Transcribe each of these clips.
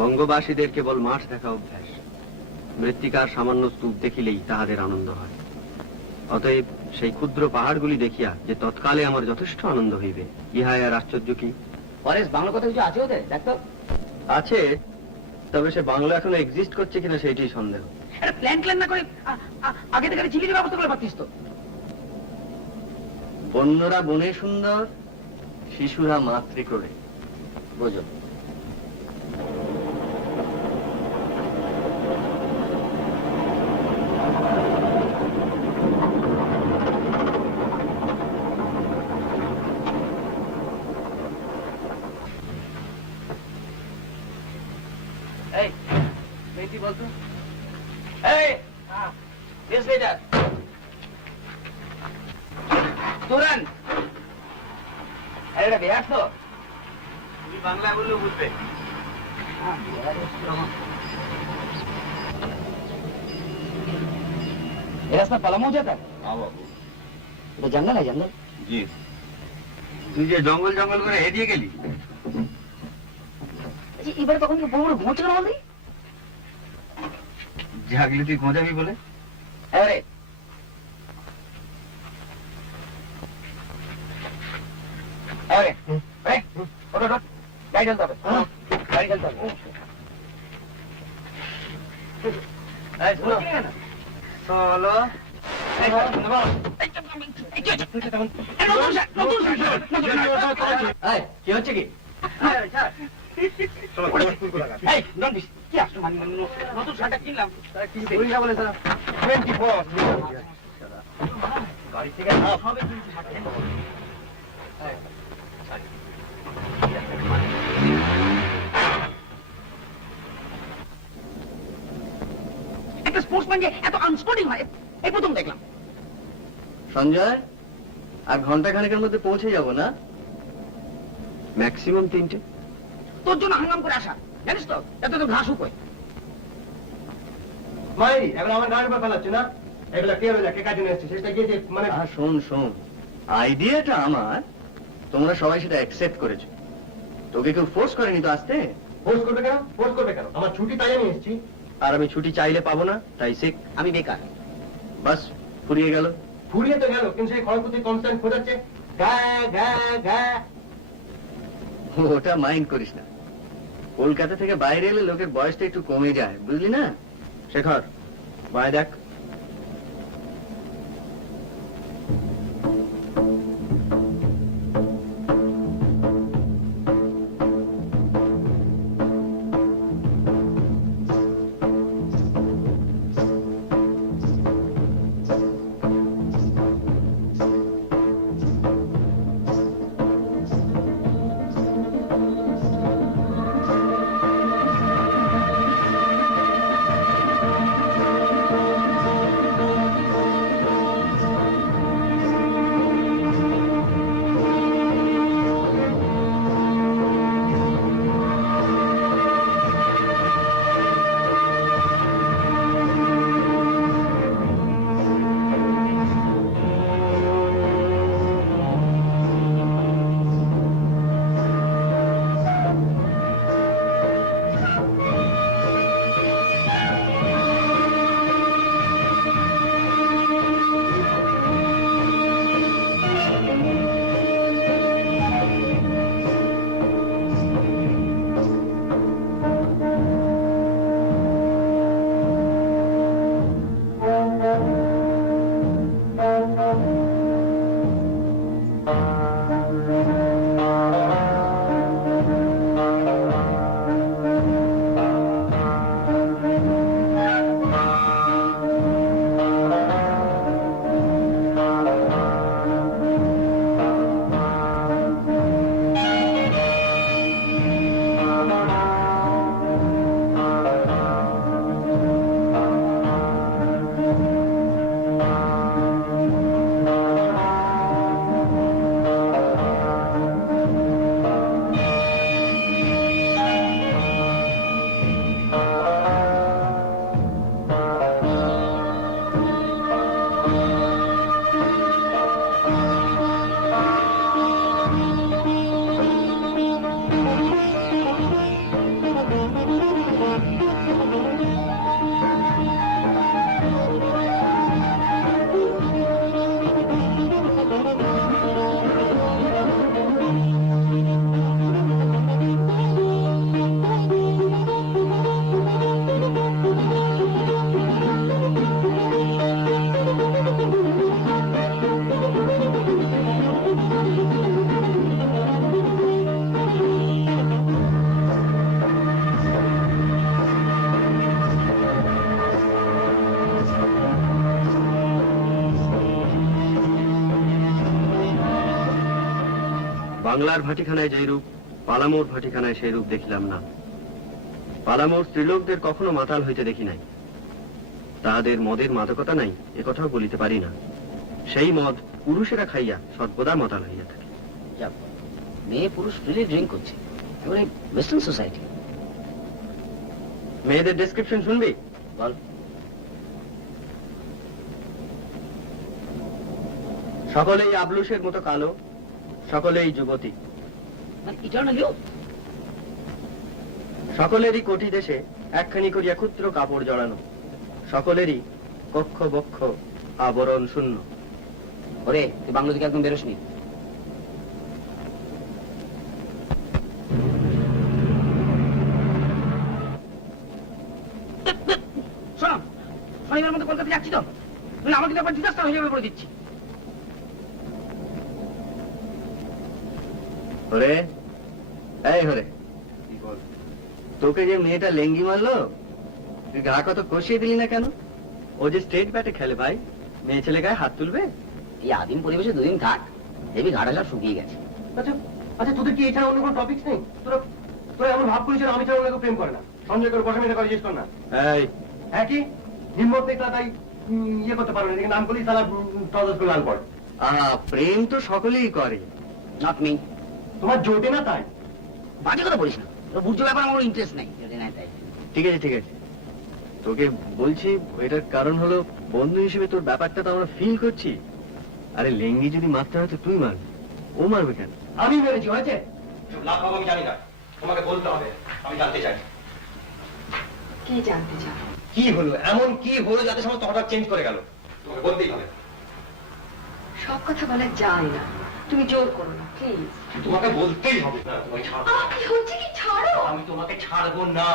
বঙ্গবাসীদের কেবল মাঠ দেখা অভ্যাস, মৃত্তিকার সামান্য স্তূপ দেখিলেই তাহাদের আনন্দ হয়। অতএব সেই ক্ষুদ্র পাহাড়গুলি দেখিয়া যে তৎকালে আমার যথেষ্ট আনন্দ হইবে, ইহাই আর আশ্চর্য কি? পরেশ, বাংলা কথা কিছু আছে ওদের? দেখতো আছে, তবে সে বাংলা এখনো এক্সিস্ট করছে কিনা সেইটাই সন্দেহ। প্ল্যান না করে আগে থেকে চিঠির ব্যবস্থা করে পারতিস তো। বন্যরা বনে সুন্দর, শিশুরা মাতৃ করে, বোঝো। বলতো তুরান এটা বিহার তো, তুমি বাংলা বললেও বুঝবে। रास्ता पलामू जाता है? हाँ बाबू, तो जंगल है जंगल। जी, তুই যে জঙ্গল জঙ্গল করে হেরিয়ে গেলি। এবারে তখন বড় বড় ঘোঁচা আমাদের জাগলি তুই গোঁজাবি বলে। আরে আরে ওটা গাড়ি চলতে হবে, গাড়ি চলতে হবে। চলো কি হচ্ছে কি? নতুন শার্টটা কিনলাম গাড়ি থেকে হবে একটা স্পোর্টসম্যান যে এত আনস্পোর্টিং হয় এই প্রথম দেখলাম। সঞ্জয়, আর ঘন্টা খানেকের মধ্যে পৌঁছে যাব না? ম্যাক্সিমাম 3টে। তোর জন্য হাঙ্গাম করে আসা, জানিস তো এত তো ঘাস উপায়। মাই এখন আমার গাড়ির উপর ফেলাচ্ছে না, এগুলা কে হলো, কে কাজে এসেছে সেটা গিয়ে মানে শোন শোন, আইডিয়াটা আমার, তোমরা সবাই সেটা অ্যাকসেপ্ট করেছো, তোকে কেউ ফোর্স করেনি তো আসতে। ফোর্স করবে কেন? ফোর্স করবে কেন? আমার ছুটি তাই আমি এসেছি। আর আমি ছুটি চাইলে পাবো না, তাই শিখ। আমি বেকার। বাস ফুরিয়ে গেল। ফুরিয়ে তো গেল, কিন্তু সেই ক্ষয়ক্ষতি কনস্ট্যান্ট খোঁজাচ্ছে, গা গা গা। ওটা মাইন্ড করিস না, কলকাতা থেকে বাইরে এলে লোকের বয়সটা একটু কমে যায়, বুঝলি না? শেখর, বাইরে দেখ। বাংলার ভাটিখানায় যেই রূপ, পালামোর ভাটিখানায় সেই রূপ দেখিলাম না। পালামোর স্ত্রীলোকদের কখনো মাতাল হইতে দেখি নাই, তাহাদের মদের মাদকতা নাই এ কথাও বলিতে পারি না। সেই মদ পুরুষেরা খাইয়া সর্বদা মাতাল হইয়া থাকে। যাক, মেয়ে পুরুষ ফ্রিলি ড্রিঙ্ক করছে, এবারে ওয়েস্টার্ন সোসাইটি। মেয়েদের ডেসক্রিপশন শুনবি? বল। সকলেই আবলুসের মতো কালো, সকলেই যুবতী, মানে ইটার্নালিও সকলেরই কোটি দেশে একখানি করিয়া ক্ষুদ্র কাপড় জড়ানো, সকলেরই কক্ষ বক্ষ আবরণ শূন্য। ওরে, তুই বাংলা থেকে একদম বেরোসনি। শোনো, শনিবার মধ্যে কলকাতা যাচ্ছি তো, তুমি আমাকে ব্যাপার ডিজাস্টার হয়ে যাবে বলে দিচ্ছি। হরে, এই হরে, তোকে যে মেয়েটা লেঙ্গি মারলো, তুই গা কত কষিয়ে দিলি না কেন? ও যে স্টেট ব্যাটে খেলে ভাই, মেয়ে ছেলে গায়ে হাত তুলবে? এই আদিম পরিবেশে দুদিন থাক, দেখবি ঘাটা সব শুকিয়ে গেছে। আচ্ছা আচ্ছা, তোদের কি এছাড়া অন্য কোনো টপিকস নেই? তোরা তোরা এমন ভাব করিস যেন আমি ছাড়া অন্য কেউ প্রেম করে না। সঞ্জয় করে বসে মেয়েটা করে জিজ্ঞেস কর না। এই হ্যাঁ কি হিম্মত দেখলা তাই ইয়ে করতে পারো না, এদিকে নাম করলেই সালা টদস করে লাল পড়ে। প্রেম তো সকলেই করে। Not me. তোমার জোটে না তাই? বাজে কথা বলিস না, তোর বুঝছো ব্যাপার আমার ইন্টারেস্ট নেই। তাই ঠিক আছে ঠিক আছে, তোকে বলছি এটার কারণ হলো বন্ধু হিসেবে তোর ব্যাপারটা তো আমরা ফিল করছি। আরে লেঙ্গি যদি মারতে হয় তো তুই মারবি, ও মারবে কেন? আমি মেরেছি, হয়েছে? লাভ পাবো আমি জানি না, তোমাকে বলতে হবে, আমি জানতে চাই কি জানতে চাও? কি হলো, এমন কি হলো যাতে সমস্ত হঠাৎ চেঞ্জ করে গেল? তোমাকে বলতেই হবে। সব কথা বলা যায় না, তুমি জোর করো না প্লিজ। তোমাকে বলতেই হবে। না, তোমাকে ছাড়বো না। কি হচ্ছে কি? ছাড়ো। আমি তোমাকে ছাড়বো না।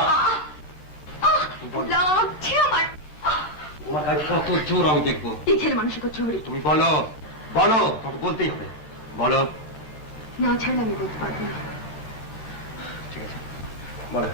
লাগছে আমার। তোমার গায়ে কত জোর আমি দেখবো। এই ছেলে মানুষের চোরি। তুমি বলো বলো, তোমাকে বলতেই হবে, বলো। না ছাড়লে আমি বলতে পারবো না। ঠিক আছে, বলো।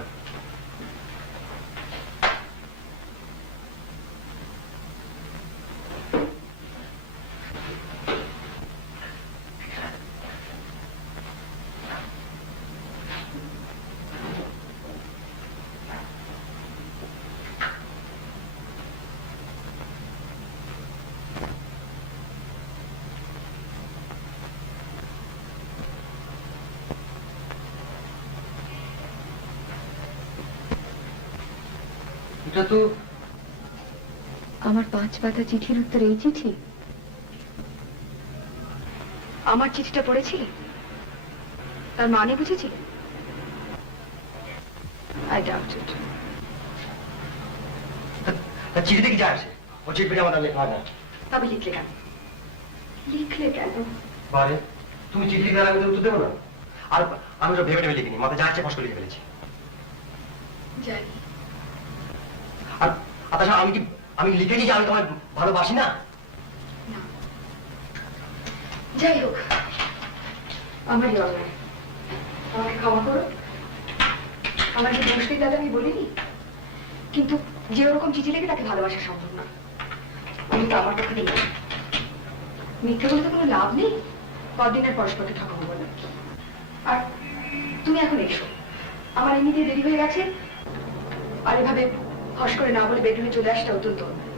এটা তো আমার 5 পাতা চিঠির উত্তর এই চিঠি? আমার চিঠিটা পড়েছিলে? তার মানে বুঝেছিলে? I doubt it. চিঠিতে কি যায় আসে? ও চিঠি আমার লেখা হয় না। তবে লিখলে কেন? লিখলে কেন? বারে তুমি চিঠি লিখে আমি তো উত্তর দেবো না। আর আমি তো ভেবে ভেবে লিখিনি, মাথা যা আছে কষ্ট লিখে ফেলেছি। জানি। আর তাছাড়া আমি লিখেছি যে আমি তোমায় ভালোবাসি না। না। যাই হোক, আমারই অন্যায়, আমাকে ক্ষমা করো। আমার যে দোষ নেই দাদা আমি বলিনি, কিন্তু যে ওরকম চিঠি লেগে তাকে ভালোবাসা সম্ভব না। আমি তো আমার পক্ষে দিই না। মিথ্যে বলে তো কোনো লাভ নেই, কদিনের পরস্পরকে ঠকাবো বলে। আর তুমি এখন এসো, আমার এমনিতে দেরি হয়ে গেছে। আর এভাবে হস করে না বলে বেডরুমে চলে আসটা অত্যন্ত অন্যায়।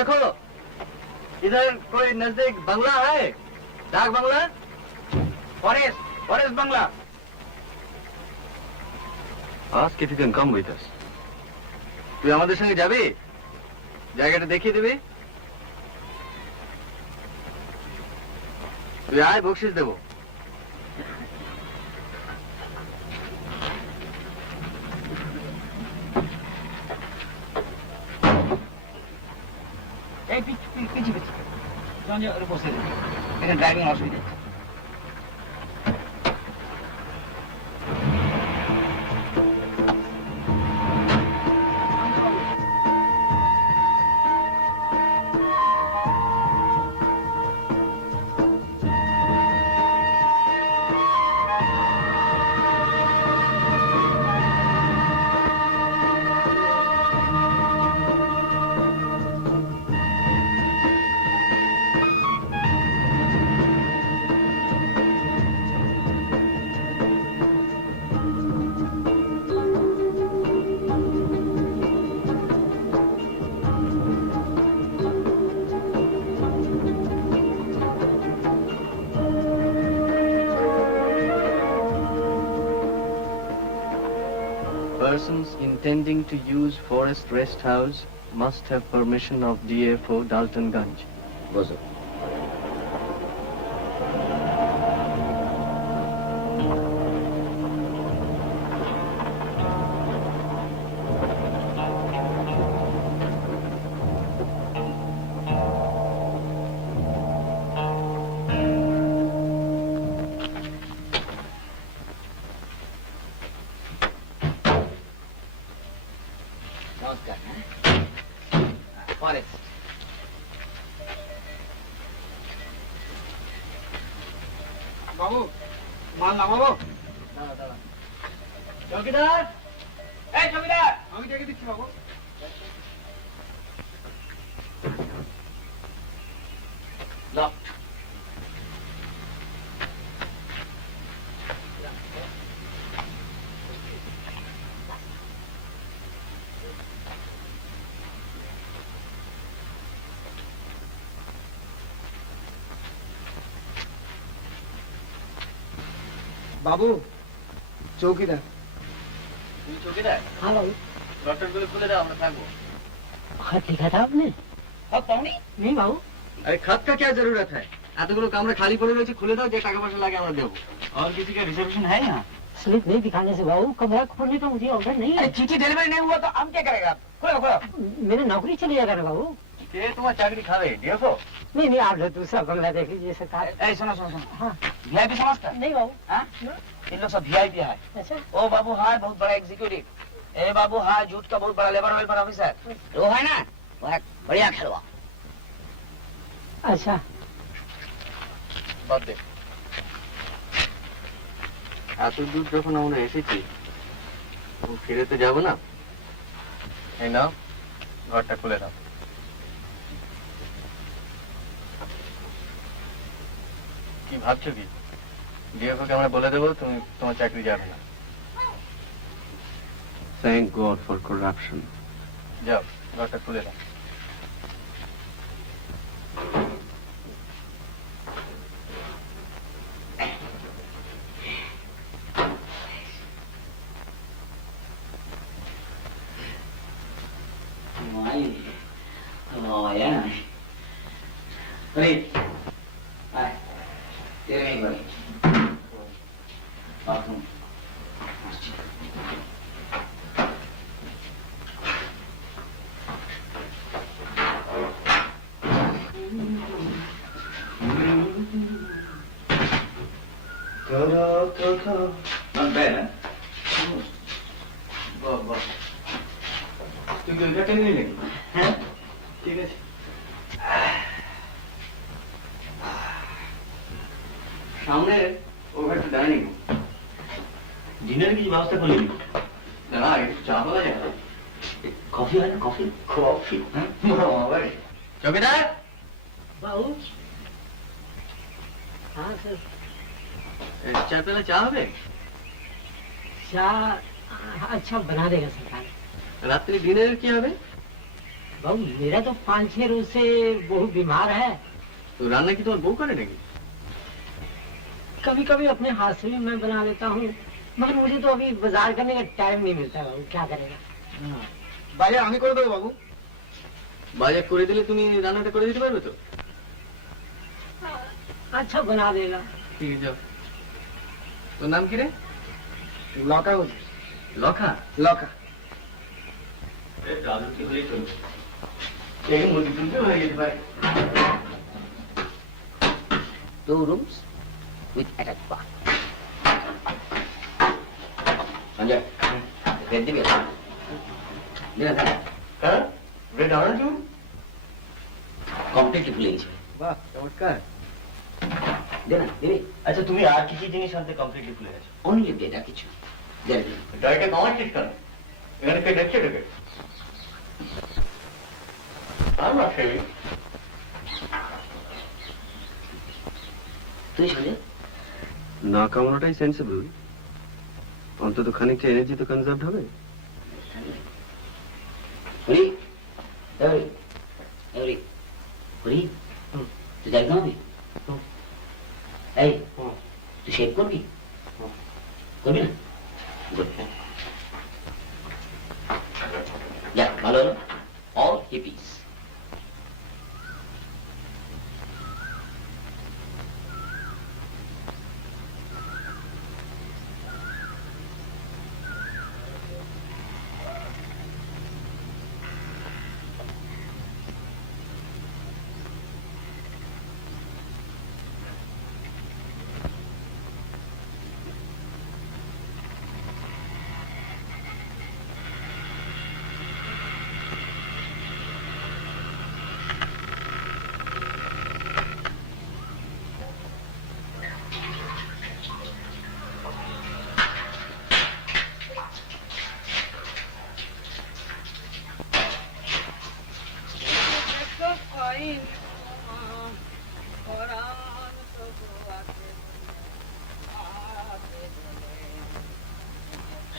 देखो इधर कोई नजदीक बंगला है, डाक बंगला? Forest, forest bungalow. Ask if you can come with us. তুই আমাদের সঙ্গে যাবি? জায়গাটা দেখিয়ে দিবি? তুই আয়, বকশিস দেবো। এই পিছিয়ে পিছিয়ে সঞ্জয় ওর বসে এখানে ড্রাইভিং অসুবিধা। persons intending to use Forest Rest House must have permission of DFO Daltonganj. বসো। নমস্কার। ফরেস্ট বাবু, মাল নামাবো? চৌকিদার, এই চৌকিদার, আমি ডেকে দিচ্ছি বাবু। লকড। বাবু, চৌকিদার। তুমি চৌকিদার? हाँ भाई ডক্টরগুলো খুলে দাও, আমরা থাকবো। खत लिखा था आपने? হ্যাঁ পাওনি? नहीं बाबू। अरे खत का क्या जरूरत है? এতগুলো কামরা খালি পড়ে রয়েছে, খুলে দাও, যে টাকা পয়সা লাগে আমরা দেবো। और किसी का रिजर्वेशन है यहाँ? स्लिप नहीं दिखाने से बाबू कमरा खोलने का मुझे ऑर्डर नहीं है। अरे चिट्ठी डिलीवरी नहीं हुआ तो हम क्या करेगा? खोलो खोलो। मेरे नौकरी चली जाएगा ना बाबू। কে তোমার চাকরি খাবে? ডিএফও? नहीं नहीं आप लोग दूसरा बंगला देख लीजिए सरकार। ए सुनो सुनो सुनो। हाँ वीआईपी समझता? नहीं बाबू। हाँ? इन लोग सब वीआईपी है। अच्छा ओ बाबू हाय बहुत बड़ा एग्जीक्यूटिव। ए बाबू हाय झूठ का बहुत बड़ा लेबर वेलफेयर ऑफिसर। वो है ना? वो एक बढ़िया खिलवा। अच्छा বাদ দে। এত দূর যখন আমরা এসেছি, তখন ফিরে তো যাবো না। এই নাও, ঘরটা খুলে দাও। কি ভাবছো কি? ডিএফওকে আমরা বলে দেবো তুমি তোমার চাকরি যাবে না। Thank god for corruption. যাও, ঘরটা খুলে দাও। Oh yeah. Wait. Hi. Tell me buddy. Bathroom. Not bad, huh? বাহ বাহ, তুই কি ওইটা টেনে নিলি? হ্যাঁ ঠিক আছে। সামনে ওভারটা ডাইনিং, ডিনার की व्यवस्था कर ली দাঁড়া, একটু চা পাওয়া যায়? कॉफी है ना कॉफी কফি? চৌকিদার, बाबू। हाँ सर চা পেলে চা হবে? चाय अच्छा बना देगा सरकार। রাত্রি ডিনারের কি হবে? बाबू मेरा तो 5-6 रोज से बहुत बीमार है। তো রান্না কি তোমার বউ করে নাকি? कभी कभी अपने हाथ से भी मैं बना लेता हूँ, मगर मुझे तो अभी बाजार करने का टाइम नहीं मिलता बाबू, क्या करेगा। बाजार আমি করে দেব বাবু বাজার করে দিলে তুমি রান্নাটা করে দিতে পারবে তো? अच्छा बना देगा। ঠিক আছে, যাও। তোর নাম কি রে? লকা লখা? লকা রাজুতি হলেই চলবে, এই মুরগি তুলতে হয়ে যেতে পারে। 2 rooms with attached bath Sanjay red দিবি দিনা থাক হ্যাঁ, ব্রেড আনার জন্য? কমপ্লিটলি ভুলে গেছি বাহ, চমৎকার। দিনা দিবি আচ্ছা, তুমি আর কি কি জিনিস আনতে কমপ্লিটলি ভুলে গেছো? অনলি ডেটা কিছু দেখ ডাইরেক্টে কমার ঠিক করে এখানে কে দেখছে এটাকে? আমরা সেই তুই সঞ্জয় না কামানোটাই সেন্সিবল। অন্তত খানিকটা এনার্জি তো কনজার্ভ হবে। হরি হরি হরি হরি তুই দেখ না এই তুই শেভ করবি করবি না গুড ভালো না? অল হিপিস।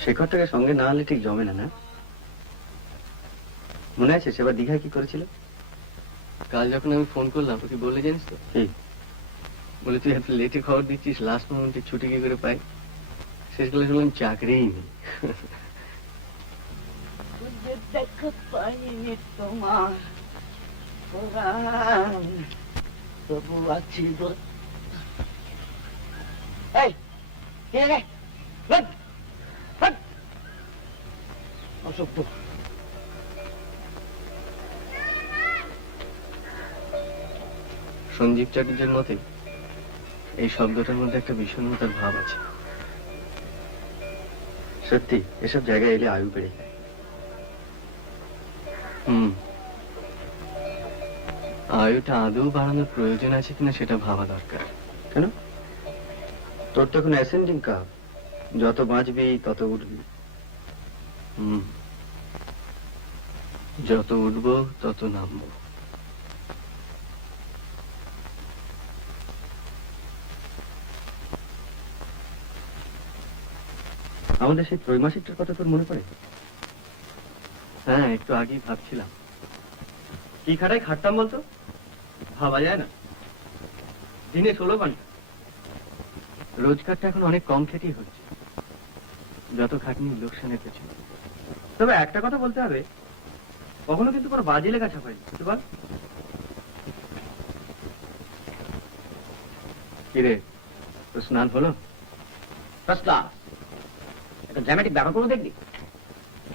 শেখরটাকে সঙ্গে না হলে ঠিক জমে না, না? মনে আছে সেবার দীঘায় কি করেছিল? কাল যখন আমি ফোন করলাম তুই বললে জানিস তো, কি বলে তুই এত লেটে খবর দিচ্ছিস, লাস্ট মোমেন্টে ছুটি কি করে পাই? শেষকালে শুনলাম চাকরিই নেই। দেখো পাইনি তোমার পরাণ, তবু আছি এই কে রে? অসভ্য। সঞ্জীব চ্যাটার্জির মতে এই শব্দটার মধ্যে একটা বিষণ্ণতার ভাব আছে। সত্যি এসব জায়গায় এলে আয়ু বেড়ে যায়। আয়ুটা আদৌ বাড়ানোর প্রয়োজন আছে কিনা সেটা ভাবা দরকার। কেন? তোর তো এখন অ্যাসেন্ডিং কাপ, যত বাঁচবি তত উঠবি। যত উঠবো তত নামবো। আমাদের সেই ত্রৈমাসিকটার কথা তোর মনে পড়ে? হ্যাঁ, একটু আগেই ভাবছিলাম। কি খাটায় খাটতাম বলতো? ভাবা যায় না। দিনে 16 ঘন্টা। রোজগারটা এখন অনেক কম খেটেই হচ্ছে, যত খাটনি লোকসানের পেছনে। তবে একটা কথা বলতে হবে, কখনো কিন্তু কোনো বাজে লেখা ছাপাইনি, বুঝতে পার? কিরে, তোর স্নান হলো? First class. একটা ড্রামাটিক ব্যাপার করে দেখবি?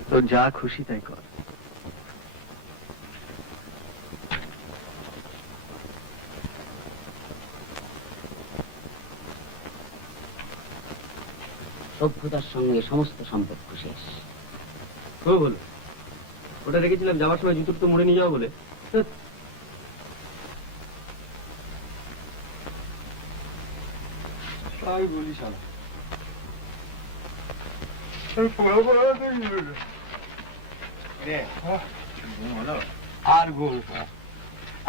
তোর যা খুশি তাই কর। সভ্যতার সঙ্গে সমস্ত সম্পর্ক শেষ। খুব হলো। ওটা রেখেছিলাম যাওয়ার সময় জুতোর তো মুড়ে নিয়ে যাওয়া বলে। তাই বলিস না। আর ঘুম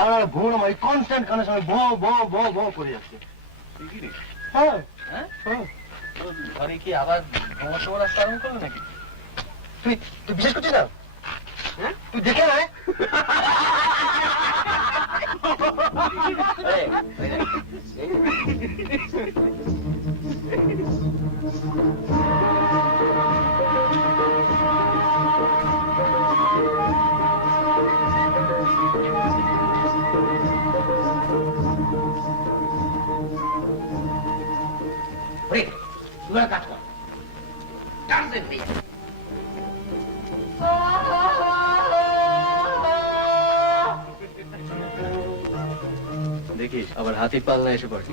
আমার ঘুম আমার কনস্ট্যান্ট কানের সঙ্গে ভ করে যাচ্ছে। হ্যাঁ হ্যাঁ। ঘরে কি আবার সমস্যা রাস্তা আরম্ভ করলো নাকি? তুই তুই বিশেষ করছিস না? হ্যাঁ তুই দেখে না? তুই কাজ কর, টার্জেন নেই। দেখিস আবার হাতির পাল্লা এসে পড়ে।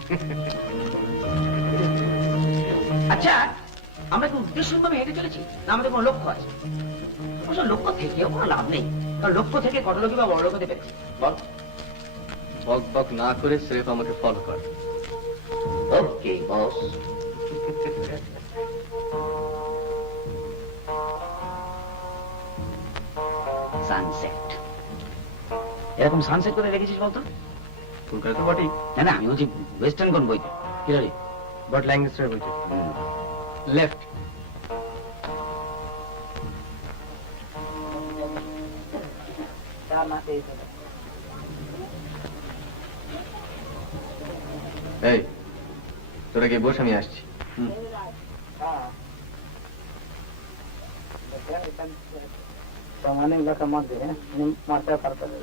আচ্ছা, আমরা কি উদ্দেশ্যভাবে হেঁটে চলেছি না আমাদের কোনো লক্ষ্য আছে? অবশ্য লক্ষ্য থেকেও কোনো লাভ নেই, কারণ লক্ষ্য থেকে কত লোকই বা বড় লোক হতে পেরেছে বল। বক বক না করে স্রেফ আমাকে ফলো কর। ওকে বস। সানসেট। এরকম সানসেট করে দেখেছিস বলতো? কলকাতা তো বটেই, না না, আমি বলছি ওয়েস্টার্ন কোন বইতে। কি জানি? বাট ল্যাঙ্গুয়েজটা বলছে। লেফট। এই তোরা গিয়ে বস, আমি আসছি। सामान्य इलाका मत दे मारता करता है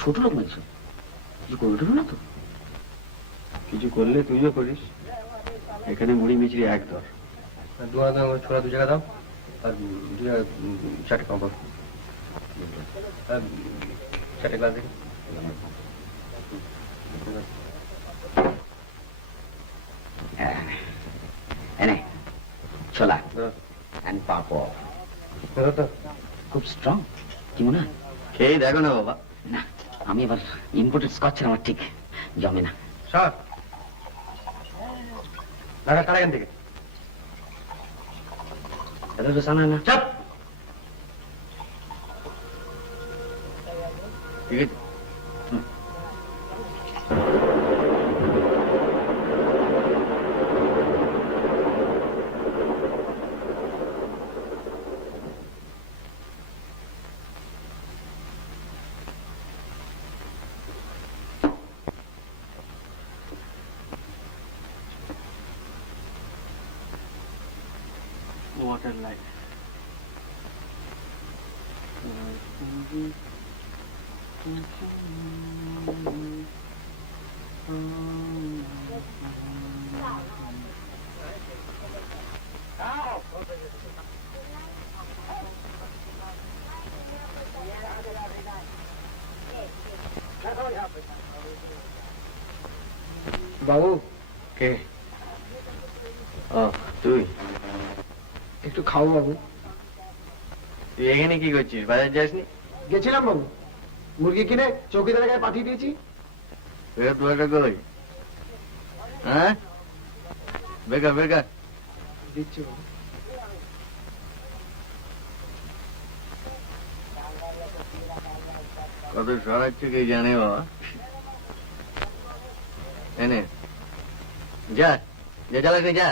ছোট লোক মানছো কিছু করবে না তো? কিছু করলে তুইও করিস। এখানে মুড়ি মিচড়ি এক দর। দু আনা ছোলা 2 টাকা দাও আর 4 টাকা পাবো। আর 4 টাকা দেখি। এনে ছোলা এন্ড পাপড় খুব স্ট্রং, কি মনে হয়? খেয়ে দেখো না বাবা। না, আমি এবার ইম্পোর্টেড স্কচ আমার ঠিক জমে না। স্যার লাগা কারা এখান থেকে এটা তো জানা না। চাপ। ঠিক আছে। What a life. বাবু কে? ও তুই? একটু খাও বাবু। তুই এখানে কি করছিস? বাজার যাসনি? গেছিলাম বাবু, মুরগি কিনে চৌকিদারের গায়ে পাঠিয়ে দিয়েছি। ফেরত টাকা কই? হ্যাঁ, বেকার বেকার। দিচ্ছি বাবু। কত সরাচ্ছে কে জানে বাবা। এনে যা, যা চালাস নি, যা।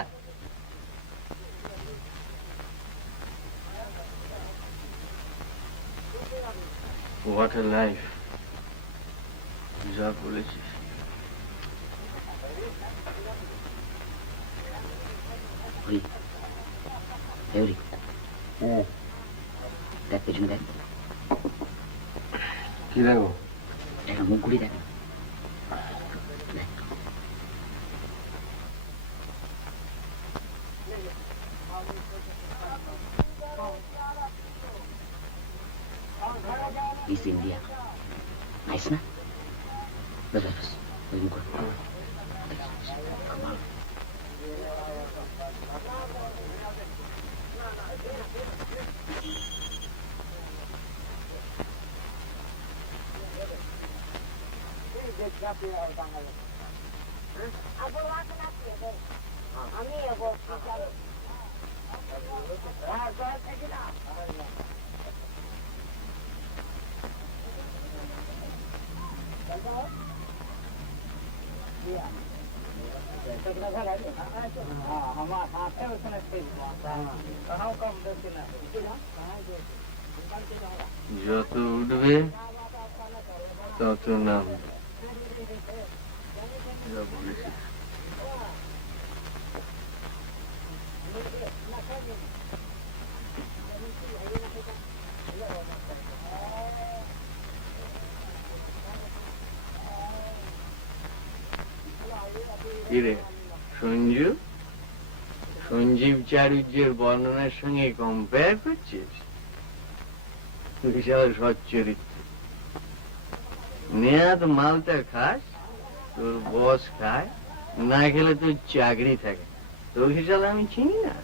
What a life. যা বলেছিস। হরি, হে হরি, দেখ পেছনে দেখ, কি দেখো? একটা মুখ ঘুরি দেখ। মিস ইন্ডিয়া, নাইস না? বেশ বেশ, ওই মুখ ঘুরো। খুব ভালো। যত উঠবে তত নাম। যা বলেছিস। কিরে সঞ্জু, সঞ্জীব চারুজ্যের বর্ণনার সঙ্গে কম্পেয়ার করছিস? বিশাল সচ্চরিত্র। নেহাত মালটা খাস, তোর বস খায়, না খেলে তোর চাকরি থাকে। তোর হিসাবে আমি চিনি না।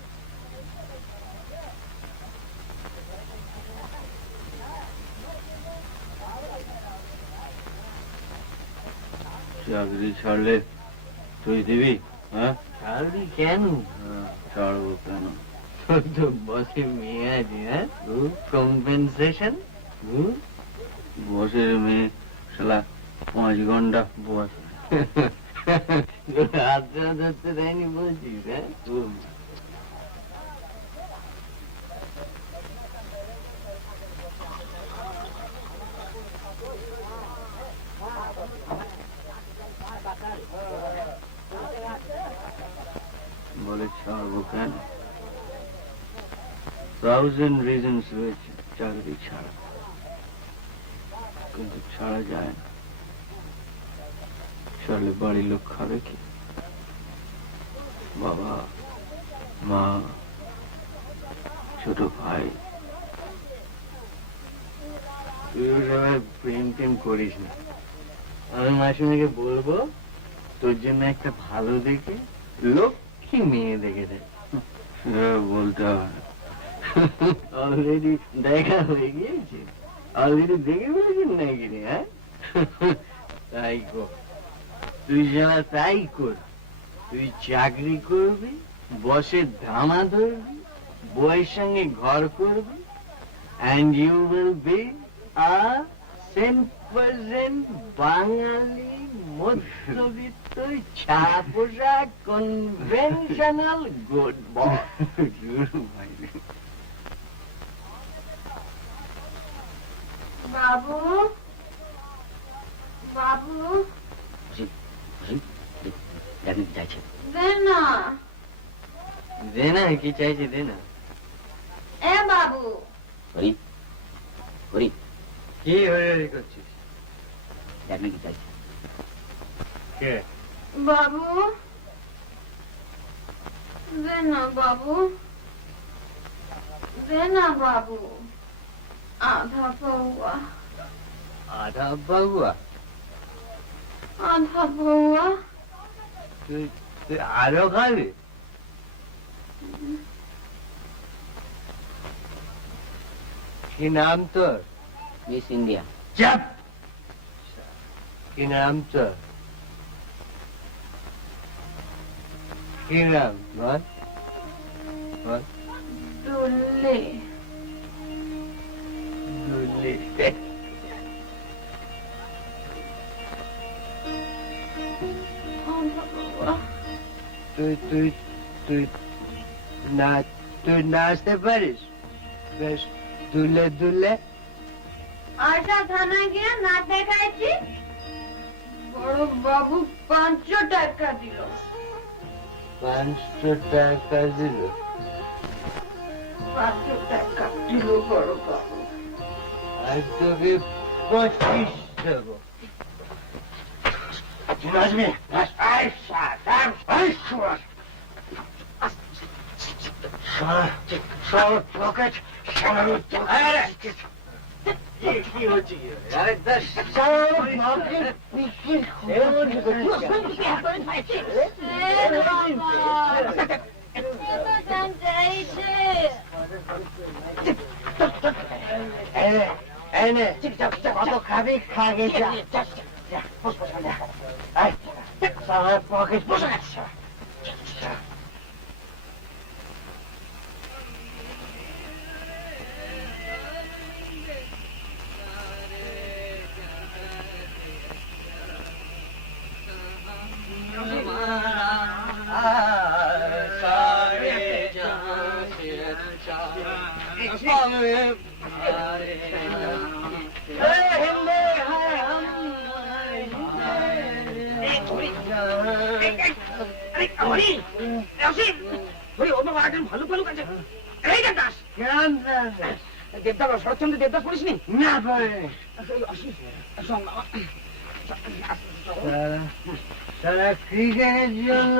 চাকরি ছাড়লে তুই দিবি? হ্যাঁ, চাকরি কেন ছাড়বো? কেন? তোর তো বসে মেয়ে আছে। হ্যাঁ, কম্পেনসেশন। বসের মেয়ে শালা 5 ঘন্টা বস। হাতটা ধরতে দেয়নি বলছিস? হ্যাঁ, ছাড়বো কেন? 1000 রিজনস রয়েছে চাকরি ছাড়া, কিন্তু ছাড়া যায় না। ছাড়লে বাড়ির লোক খাবে কি? বাবা, মা, ছোট ভাই। তুই ওসব প্রেম টেম করিস না। আমি মাসিমাকে বলবো তোর জন্য একটা ভালো দেখে লক্ষ্মী মেয়ে দেখে দেয়। বলতে হবে অলরেডি দেখা হয়ে গিয়েছে। অলরেডি দেখে ফেলেছেন নাকি রে? হ্যাঁ, তাই কর তুই, যারা তাই কর। তুই চাকরি করবি, বসের ধামা ধরবি, বউয়ের সঙ্গে ঘর করবি, and you will be a 10% বাঙালি মধ্যবিত্ত ছাড়া পোষা কনভেনশনাল গুড বয়। বাবু, বাবু, চাইছে দে না। দে না, কি চাইছে দে না। এ বাবু, হরি হরি কি হরি করছিস? দেখ না কি চাইছে। কে? বাবু, দে না বাবু, দে না বাবু, আধা পৌয়া, আধা বাবুয়া? আধা পৌয়া। তুই আরো খাবি? কি নাম তোর? Miss India. চাপ। কি নাম তোর? কি নাম বল? বল। দুল্লে। দুলি। আধা পৌয়া। তুই তুই তুই তুই নাচতে পারিস? বেশ দুলে দুলে। আশা থানায় গিয়ে না দেখাইছি, বড় বাবু 500 টাকা দিল। 500 টাকা দিল? 500 টাকা দিল বড় বাবু। আর তোকে 25 দেবো। নাচবি? কি হচ্ছে? আরে কত খাবি খাগে পকেট বসে গেছে। দেবদাস, শরৎচন্দ্র দেবদাস পড়িসনি? না পারে তারা ক্রিকেটের জন্য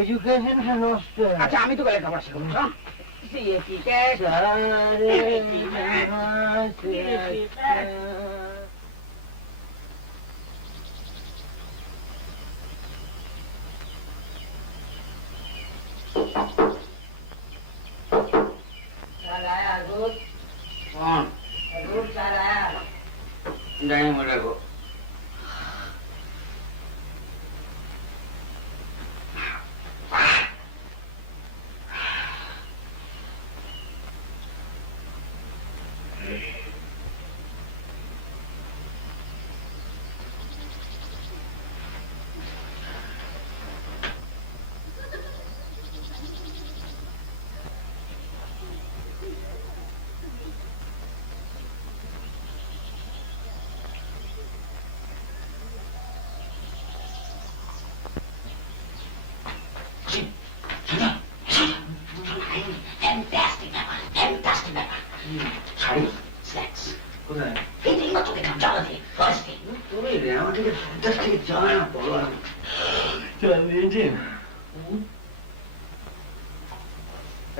এডুকেশন নষ্ট। আচ্ছা, আমি তোকে লেখাপড়া শেখাবো। জানি মনে রাখো।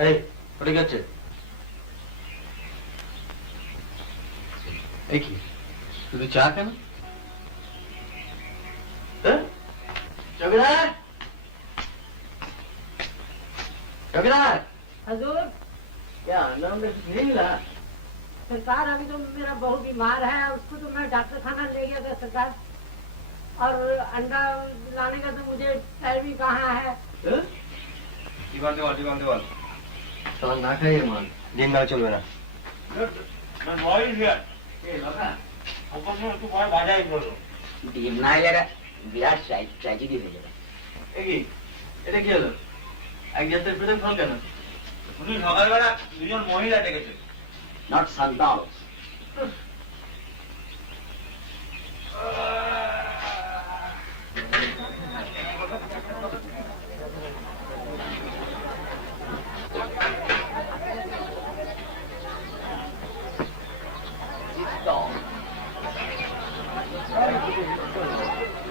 এই ওটা কি হচ্ছে? এই কি শুধু চা কেন? চৌকিদার, চৌকিদার, हजूर क्या नाम नहीं मिला? सरकार, अभी तो मेरा बहू बीमार है, उसको तो मैं डॉक्टर खाना ले गया था सरकार। और अंडा लाने का तो मुझे टाइम ही कहाँ है। দিবান দেওয়াল তোমার না খাইয়ে মান দিন না চলবে না। ডিম না এলে বিরাট ট্র্যাজেডি হয়ে যাবে। এটা কি হলো? এক জাতের পৃথক ফল কেন? উনি সকালবেলা দুজন মহিলা ডেকেছে। নট সান্তাল।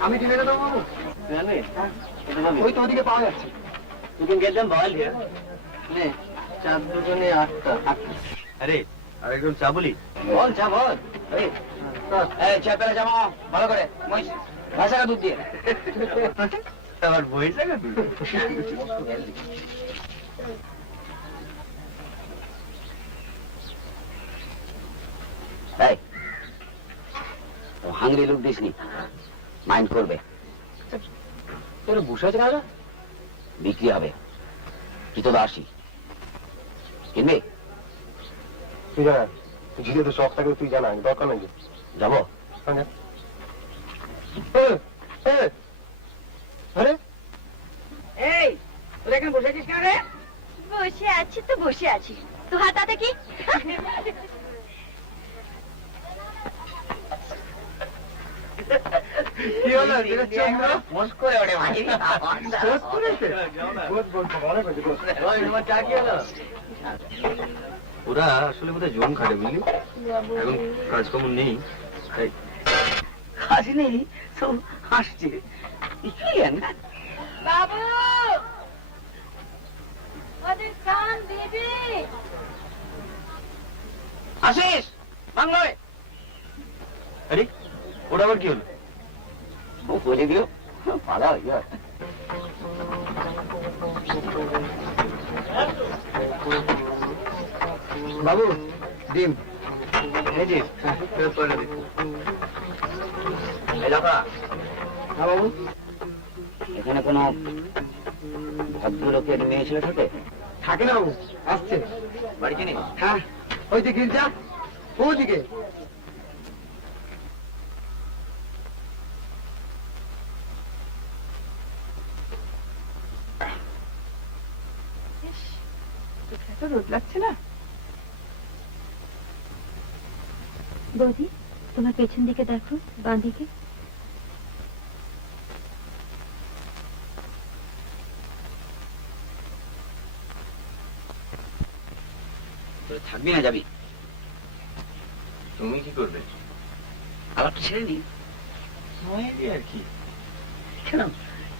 আমি ঢেলে দেবো বাবু। জানি ওই তো ওদিকে পাওয়া যাচ্ছে। You can get them boiled here. নে, চার দুজনে 8টা। আরে আর একজন চা বলি? বল চা বল। এই চা পেলে জামা ভালো করে ভাষাটা দুধ দিয়ে। আবার বই জায়গা এই তো হাঙ্গরি লুক দিসনি, মাইন্ড করবে। তোর বসে আছে না? বিক্রি হবে, কি তো আসি কিনবি? তুই জানা ঝিলে তো শখ থাকলে তুই জানা, দরকার নেই। যাবো। আরে এই তোরা এখানে বসে আছিস কেন রে? বসে আছি তো বসে আছি, তো হাতাতে কি? কি হলো? মোস করে ওঠে ভাই। চা কি হলো? ওরা আসলে বোধহয় জম খাটে বুঝলি, এখন কাজকর্ম নেই তাই। হাসি নেই, সব হাসছে। বাবু ওদের কান দিবি? আসিস বাংলায় আরে ওরা আবার কি হলো? ও বলে দিও পালা হয়ে যায়। বাবু ডিম। এই যে ফেরত করে দে। এই লোকা, হ্যাঁ বাবু। এখানে কোনো ভদ্রলোকের মেয়ে ছেলে থাকে? থাকে না বাবু, আসছে। বাড়িতে নেই? হ্যাঁ ওই দিকে যা, ওদিকে। এত রোদ লাগছে না? বৌদি, তোমার পেছন দিকে দেখো, বাঁ দিকে। তোরা থাকবি না যাবি? তুমি কি করবে? আবার তো ছেড়ে নি। আর কি কেন,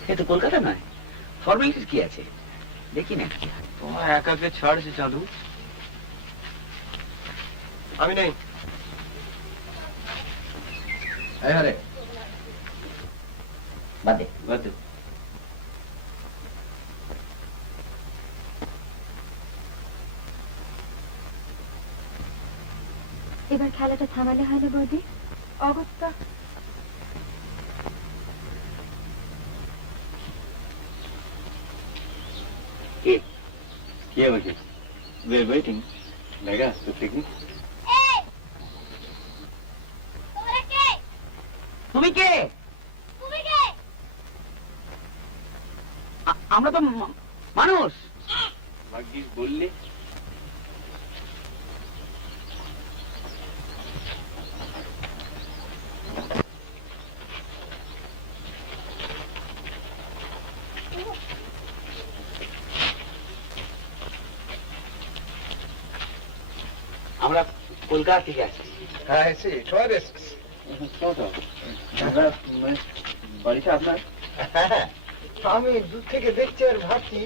এ তো কলকাতা নয়, ফর্মালিটিস কি আছে দেখি না। তোমার একাকে ছাড়ছে চাঁদু। আমি নেই। আরে বাদে বাদ দে। এবার খেলাটা থামালে হয় না বৌদি? অগত্যা কি হবে? We're waiting. Mega, তো দেখি। তুমি কে? আমরা তো মানুষ। ভাগ্যিস বললে। আমরা কলকাতা থেকে আসছি। হ্যাঁ এসে টুরিস্ট। বাড়িটা আপনার? আমি দূর থেকে দেখছি আর ভাবছি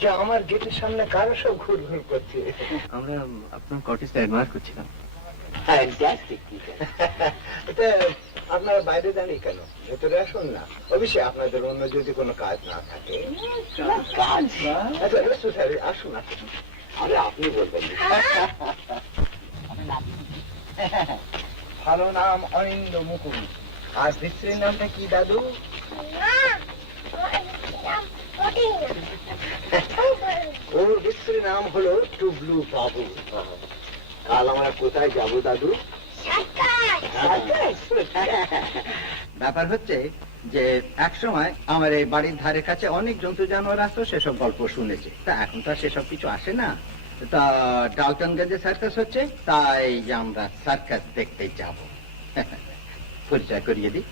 যে আমার গেটের সামনে কারো সব ঘুরঘুর করছে। আমরা আপনার কটেজটা অ্যাডমায়ার করছিলাম। এটা আপনারা বাইরে দাঁড়িয়ে কেন? ভেতরে আসুন না। অবশ্যই আপনাদের অন্য যদি কোনো কাজ না থাকে। কাজ না? আচ্ছা স্যার আসুন আসুন। আরে আপনি বলবেন। ভালো নাম অনিন্দ মুকুল। আর স্ত্রীর নামটা কি দাদু? ওর স্ত্রীর নাম হলো টুবলু বাবু। কাল আমরা কোথায় যাব দাদু? ব্যাপার হচ্ছে যে এক সময় আমার এই বাড়ির ধারে কাছে অনেক জন্তু জানোয়ার আসতো, সেসব গল্প শুনেছে। তা এখন তো আর সেসব কিছু আসে না। তা ডালটনগঞ্জে সার্কাস হচ্ছে, তাই আমরা সার্কাস দেখতে যাব। পরিচয় করিয়ে দিই,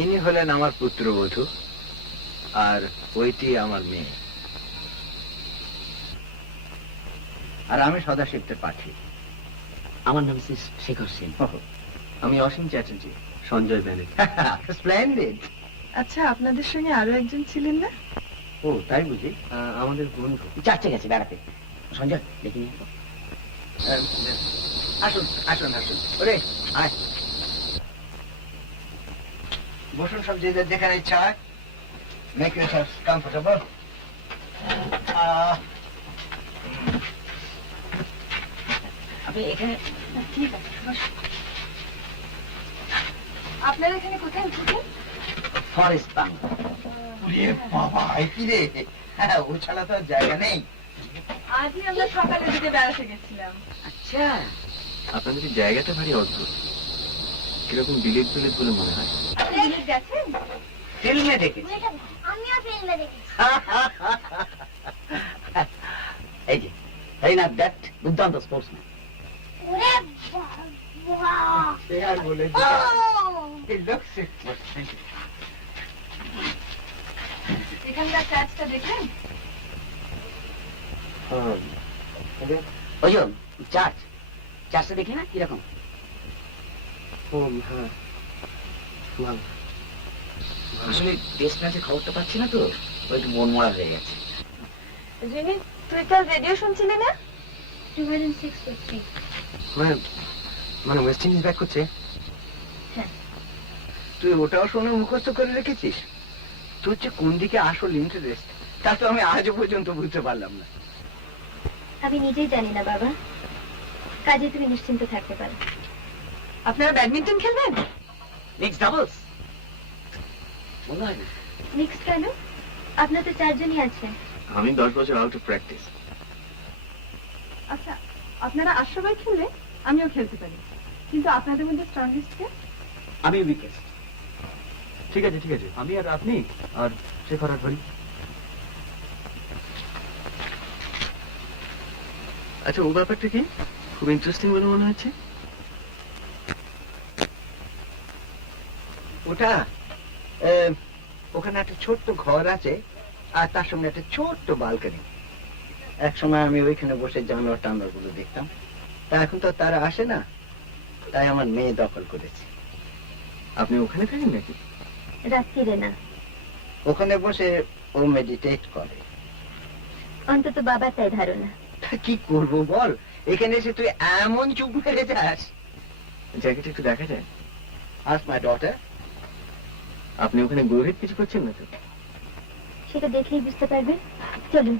ইনি হলেন আমার পুত্রবধূ, আর ওইটি আমার মেয়ে। আর আমি সদাশিবদের পাঠি। আমার নাম শেখর সিং। আমি অসীম চ্যাটার্জি, সঞ্জয় ব্যানার্জি। স্প্লেন্ডিড। আচ্ছা, আপনাদের সঙ্গে আরো একজন ছিলেন না? ও তাই বুঝি? আমাদের বন্ধু। চার্চে গেছে বেড়াতে। সঞ্জয় দেখে নিয়ে আসবো। আসুন আসুন আসুন। ওরে আয়, বসুন সব যে যার যেখানে ইচ্ছা হয়। Make yourself comfortable. আপনি এখানে ঠিক আছে, বসুন। আপনারা এখানে কোথায় উঠেছেন? Forest pump. ওরে বাবা, কি রে? হ্যাঁ, ও ছাড়া তো আর জায়গা নেই। আজই আমরা সকালে দিকে বেড়াতে গেছিলাম। আচ্ছা, আপনাদের এই জায়গাটা ভারী অদ্ভুত, কিরকম বিলেত বিলেত বলে মনে হয়। আপনি বিলেত গেছেন? ফিল্মে দেখেছি। আমিও ফিল্মে দেখেছি। এই যে এই না দ্যাট দুর্দান্ত স্পোর্টসম্যান। ওরে বাবা! সে আর বলে ও! এখানকার কাজটা দেখলেন? ওই যে চার্চটা দেখি না কিরকম? ও হ্যাঁ, ভালো। আসলে টেস্ট ম্যাচের খবরটা পাচ্ছি না তো, ওই একটু মন মরা হয়ে গেছে। জিনি, তুই কাল রেডিও শুনছিলি না? 206.3। মানে ওয়েস্ট ইন্ডিজ ব্যাক করছে। তুই ওটাও শুনে মুখস্থ করে রেখেছিস? তোর যে কোন দিকে আসল ইন্টারেস্ট তা তো আমি আজও পর্যন্ত বুঝতে পারলাম না। আমি নিজেই জানি না বাবা, কাজে তুমি নিশ্চিন্ত থাকতে পারো। আপনারা ব্যাডমিন্টন খেলবেন? মিক্স ডাবলস মনে হয় না। মিক্স কেন? আপনার তো 4 জনই আছেন। আমি 10 বছর আউট অফ প্র্যাকটিস। আচ্ছা, আপনারা 8 সবাই খেললে আমিও খেলতে পারি, কিন্তু আপনাদের মধ্যে স্ট্রংগেস্ট কে? আমি উইকেট। ঠিক আছে ঠিক আছে, আমি আর আপনি আর শেখর আর ধরি। আচ্ছা, ও ব্যাপারটা কি খুব ইন্টারেস্টিং বলে মনে হচ্ছে। ওটা ওখানে একটা ছোট্ট ঘর আছে, আর তার সঙ্গে একটা ছোট্ট বালকনি। এক সময় আমি ওইখানে বসে জানোয়ার টানোয়ার গুলো দেখতাম। তা এখন তো তারা আসে না, তাই আমার মেয়ে দখল করেছে। আপনি ওখানে থাকেন নাকি? রাত্রিরে না, ওখানে বসে ও মেডিটেট করে। অন্তত বাবার তাই ধারণা। তা কি করবো বল, এখানে এসে তুই এমন চুপ মেরে যাস। জায়গাটা একটু দেখা যায়? আস মাই ডটার। আপনি ওখানে গৌরীর কিছু করছেন না তো? সেটা দেখলেই বুঝতে পারবেন। চলুন।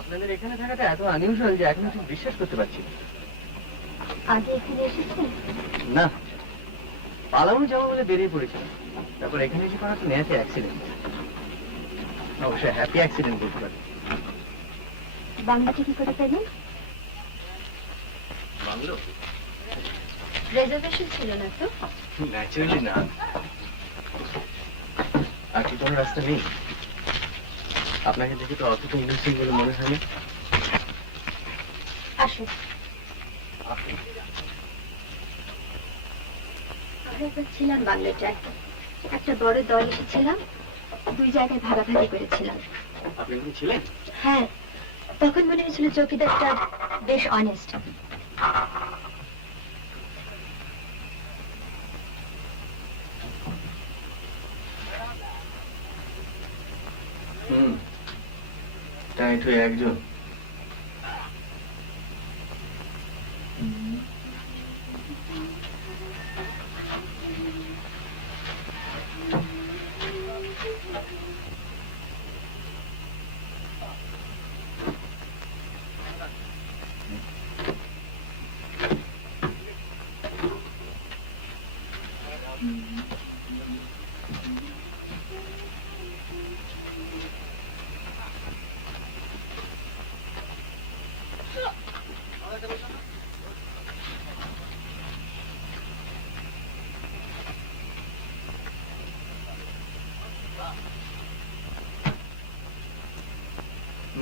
আপনাদের এখানে থাকাটা এত আনইউজুয়াল যে এখন ঠিক বিশ্বাস করতে পারছি না। আগে এখানে এসেছেন? না, পালানো যাবো বলে বেরিয়ে পড়েছিলাম, তারপর এখানে এসে করা তো নেহাতি অ্যাক্সিডেন্ট। অবশ্যই হ্যাপি অ্যাক্সিডেন্ট বলতে পারি। বাংলাটা কি করে পেলেন? বাংলো রিজার্ভেশন ছিল না তো? ন্যাচারালি না। আর কি কোনো রাস্তা নেই? আপনাকে দেখে তো অতটা ইন্টারেস্টিং বলে মনে হয় না। আসুন। আমরা একবার ছিলাম বাংলাটায়, একটা বড় দল এসেছিলাম, 2 জায়গায় ভাগাভাগি করেছিলাম। আপনি ওখানে ছিলেন? হ্যাঁ, তখন মনে হয়েছিল চৌকিদারটা বেশ অনেস্ট। টাইট হয়ে একজন।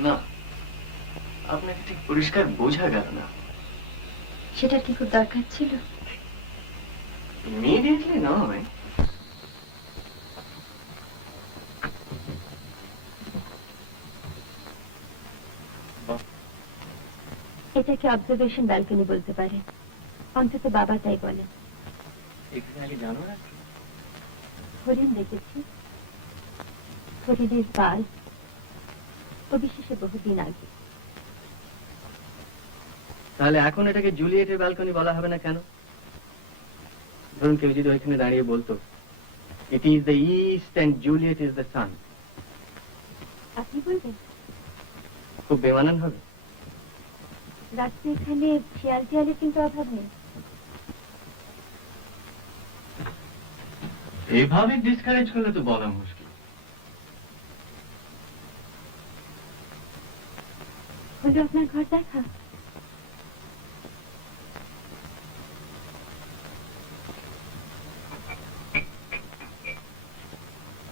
না, আপনাকে ঠিক পরিষ্কার বোঝা গেল না। সেটার কি খুব দরকার ছিল? ইমিডিয়েটলি নয়। এটাকে অবজারভেশন ব্যালকনি বলতে পারে, অন্তত বাবা তাই বলে। এখানে আগে জানো না? হরিণ দেখেছি, হরিণের পাল, অবিশেষে বহুদিন আগে। তাহলে এখন এটাকে জুলিয়েটের ব্যালকনি বলা হবে না কেন? ধরুন কেউ যদি ওইখানে দাঁড়িয়ে বলতো, it is the east and Juliet is the sun, আপনি বলবেন? খুব বেমানান হবে। রাত্রে এখানে শিয়াল টিয়ালের কিন্তু অভাব নেই। এইভাবে ডিসকারেজ করলে তো বলা মুশকিল। হলো আপনার ঘর দেখা?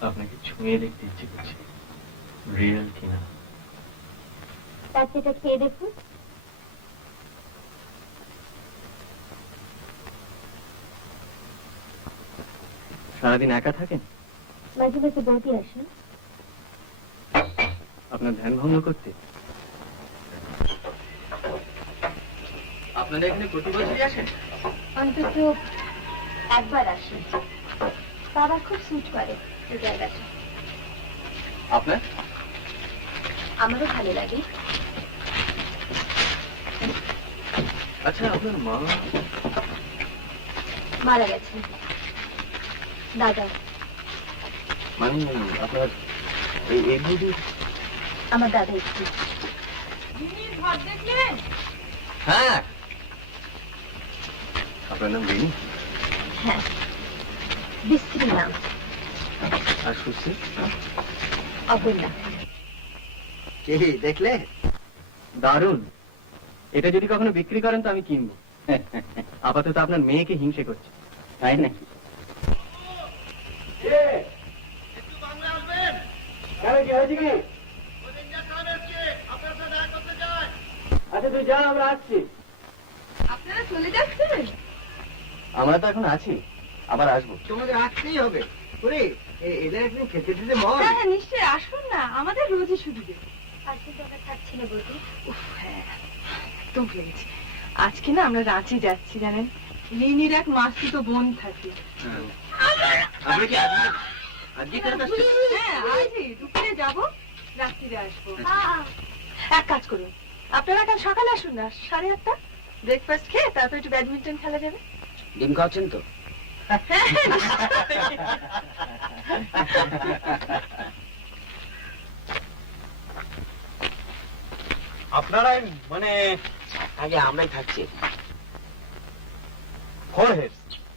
আপনাকে ছুঁয়ে দেখতে ইচ্ছে করছে, রিয়েল কিনা। তার সেটা খেয়ে দেখুন। সারাদিন একা থাকেন? মাঝে মাঝে বৌদি আসেন। আপনার ধ্যান ভঙ্গ করতে? আপনারা এখানে প্রতি বছরই আসেন? অন্তত একবার আসেন। বাবা খুব সুট করে এই জায়গাটা। আপনার? আমারও ভালো লাগে। আচ্ছা, আপনার মা মারা গেছেন। দাদা মানে আপনার এই বুঝি? আমার দাদা একটু। ঘর দেখলেন? হ্যাঁ। আপনার নাম রিনি? হ্যাঁ, বিশ্রী নাম। আর সুশ্রী? অপর্ণা। কি দেখলে? দারুণ। এটা যদি কখনো বিক্রি করেন তো আমি কিনবো। আপাতত আপনার মেয়েকে হিংসে করছে। তাই নাকি? আচ্ছা তুই যা, আমরা আসছি। আপনারা চলে যাচ্ছেন? আমরা তো এখন আছি, আবার আসবো। তোমাদের আসতেই হবে। ওরে এদের একদিন খেতে দিতে মন। হ্যাঁ হ্যাঁ, নিশ্চয়ই আসুন না, আমাদের রোজই সুবিধে। আজকে তো আমরা থাকছি না বৌদি। উফ, হ্যাঁ একদম পেরেছি। আজকে না আমরা রাঁচি যাচ্ছি জানেন, রিনির এক মাসতুতো বোন থাকে। আমরা কি আজকে কেন আসছি? হ্যাঁ আজই দুপুরে যাবো, রাত্রিরে আসবো। এক কাজ করুন, আপনারা কাল সকালে আসুন না, 8:30। ব্রেকফাস্ট খেয়ে তারপর একটু ব্যাডমিন্টন খেলা যাবে। ডিম খাওয়াচ্ছেন তো? আপনারাই মানে আগে আমরাই থাকছি।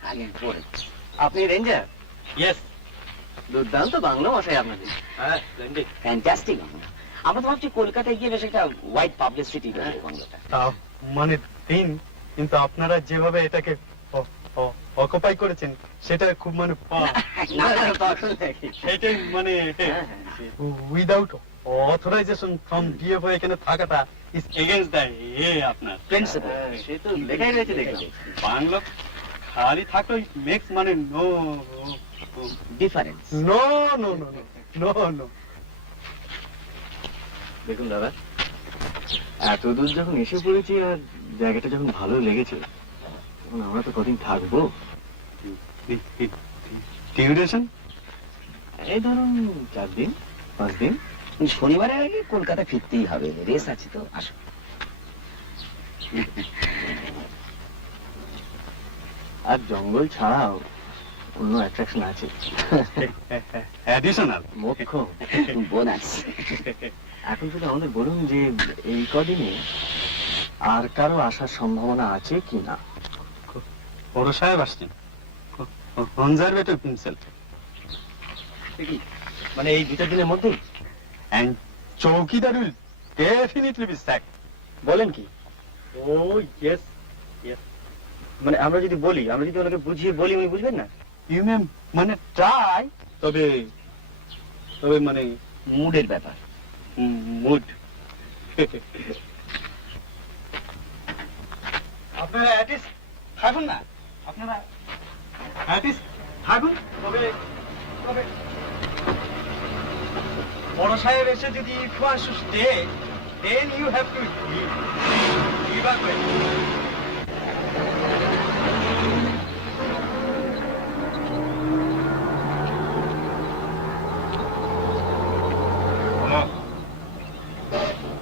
আগে পরে। আপনি রেঞ্জার? ইয়েস। দুর্দান্ত বাংলা ভাষায় আপনাদের। হ্যাঁ, স্প্লেন্ডিড। ফ্যান্টাস্টিক। আমরা তো ভাবছি কলকাতায় গিয়ে বেশ একটা ওয়াইড পাবলিসিটি দেবো বাংলাটা। মানে দিন, কিন্তু আপনারা যেভাবে এটাকে অকুপাই করেছেন সেটা খুব মানে সেটাই মানে উইদাউট অথরাইজেশন ফ্রম ডিএফও এখানে থাকাটা ইজ এগেইনস্ট দ্য আপনার প্রিন্সিপাল। সে তো লেখাই রয়েছে দেখলাম। বাংলা খালি থাকলে মেক্স মানে no difference. No no no no no no. দেখুন দাদা, এত দূর যখন এসে পড়েছি আর জায়গাটা যখন ভালো লেগেছে তখন আমরা তো কদিন থাকবো। ডিউরেশন এই ধরুন 4 দিন 5 দিন। শনিবারের আগে কলকাতা ফিরতেই হবে, রেস আছে তো। আসো। আর জঙ্গল ছাড়াও অন্য অ্যাট্রাকশন আছে, অ্যাডিশনাল মুখ্য। বোনাস। এখন শুধু আমাদের বলুন যে এই কদিনে আর কারো আসার সম্ভাবনা আছে কি না? বড় সাহেব আসছেন, কনজারভেটিভ হিমসেলফ, মানে এই 2-4 দিনের মধ্যেই? and চৌকিদার will definitely be sacked. বলেন কি? ও ইয়েস ইয়েস। মানে আমরা যদি বলি, আমরা যদি ওনাকে বুঝিয়ে বলি, উনি বুঝবেন না? You may মানে ট্রাই, তবে মানে মুডের ব্যাপার। মুড। আপনারা অ্যাটিস্ট থাকুন না, আপনারা অ্যাটিস্ট থাকুন, তবে বড় সাহেব এসে যদি if you want to stay, then you have to give up.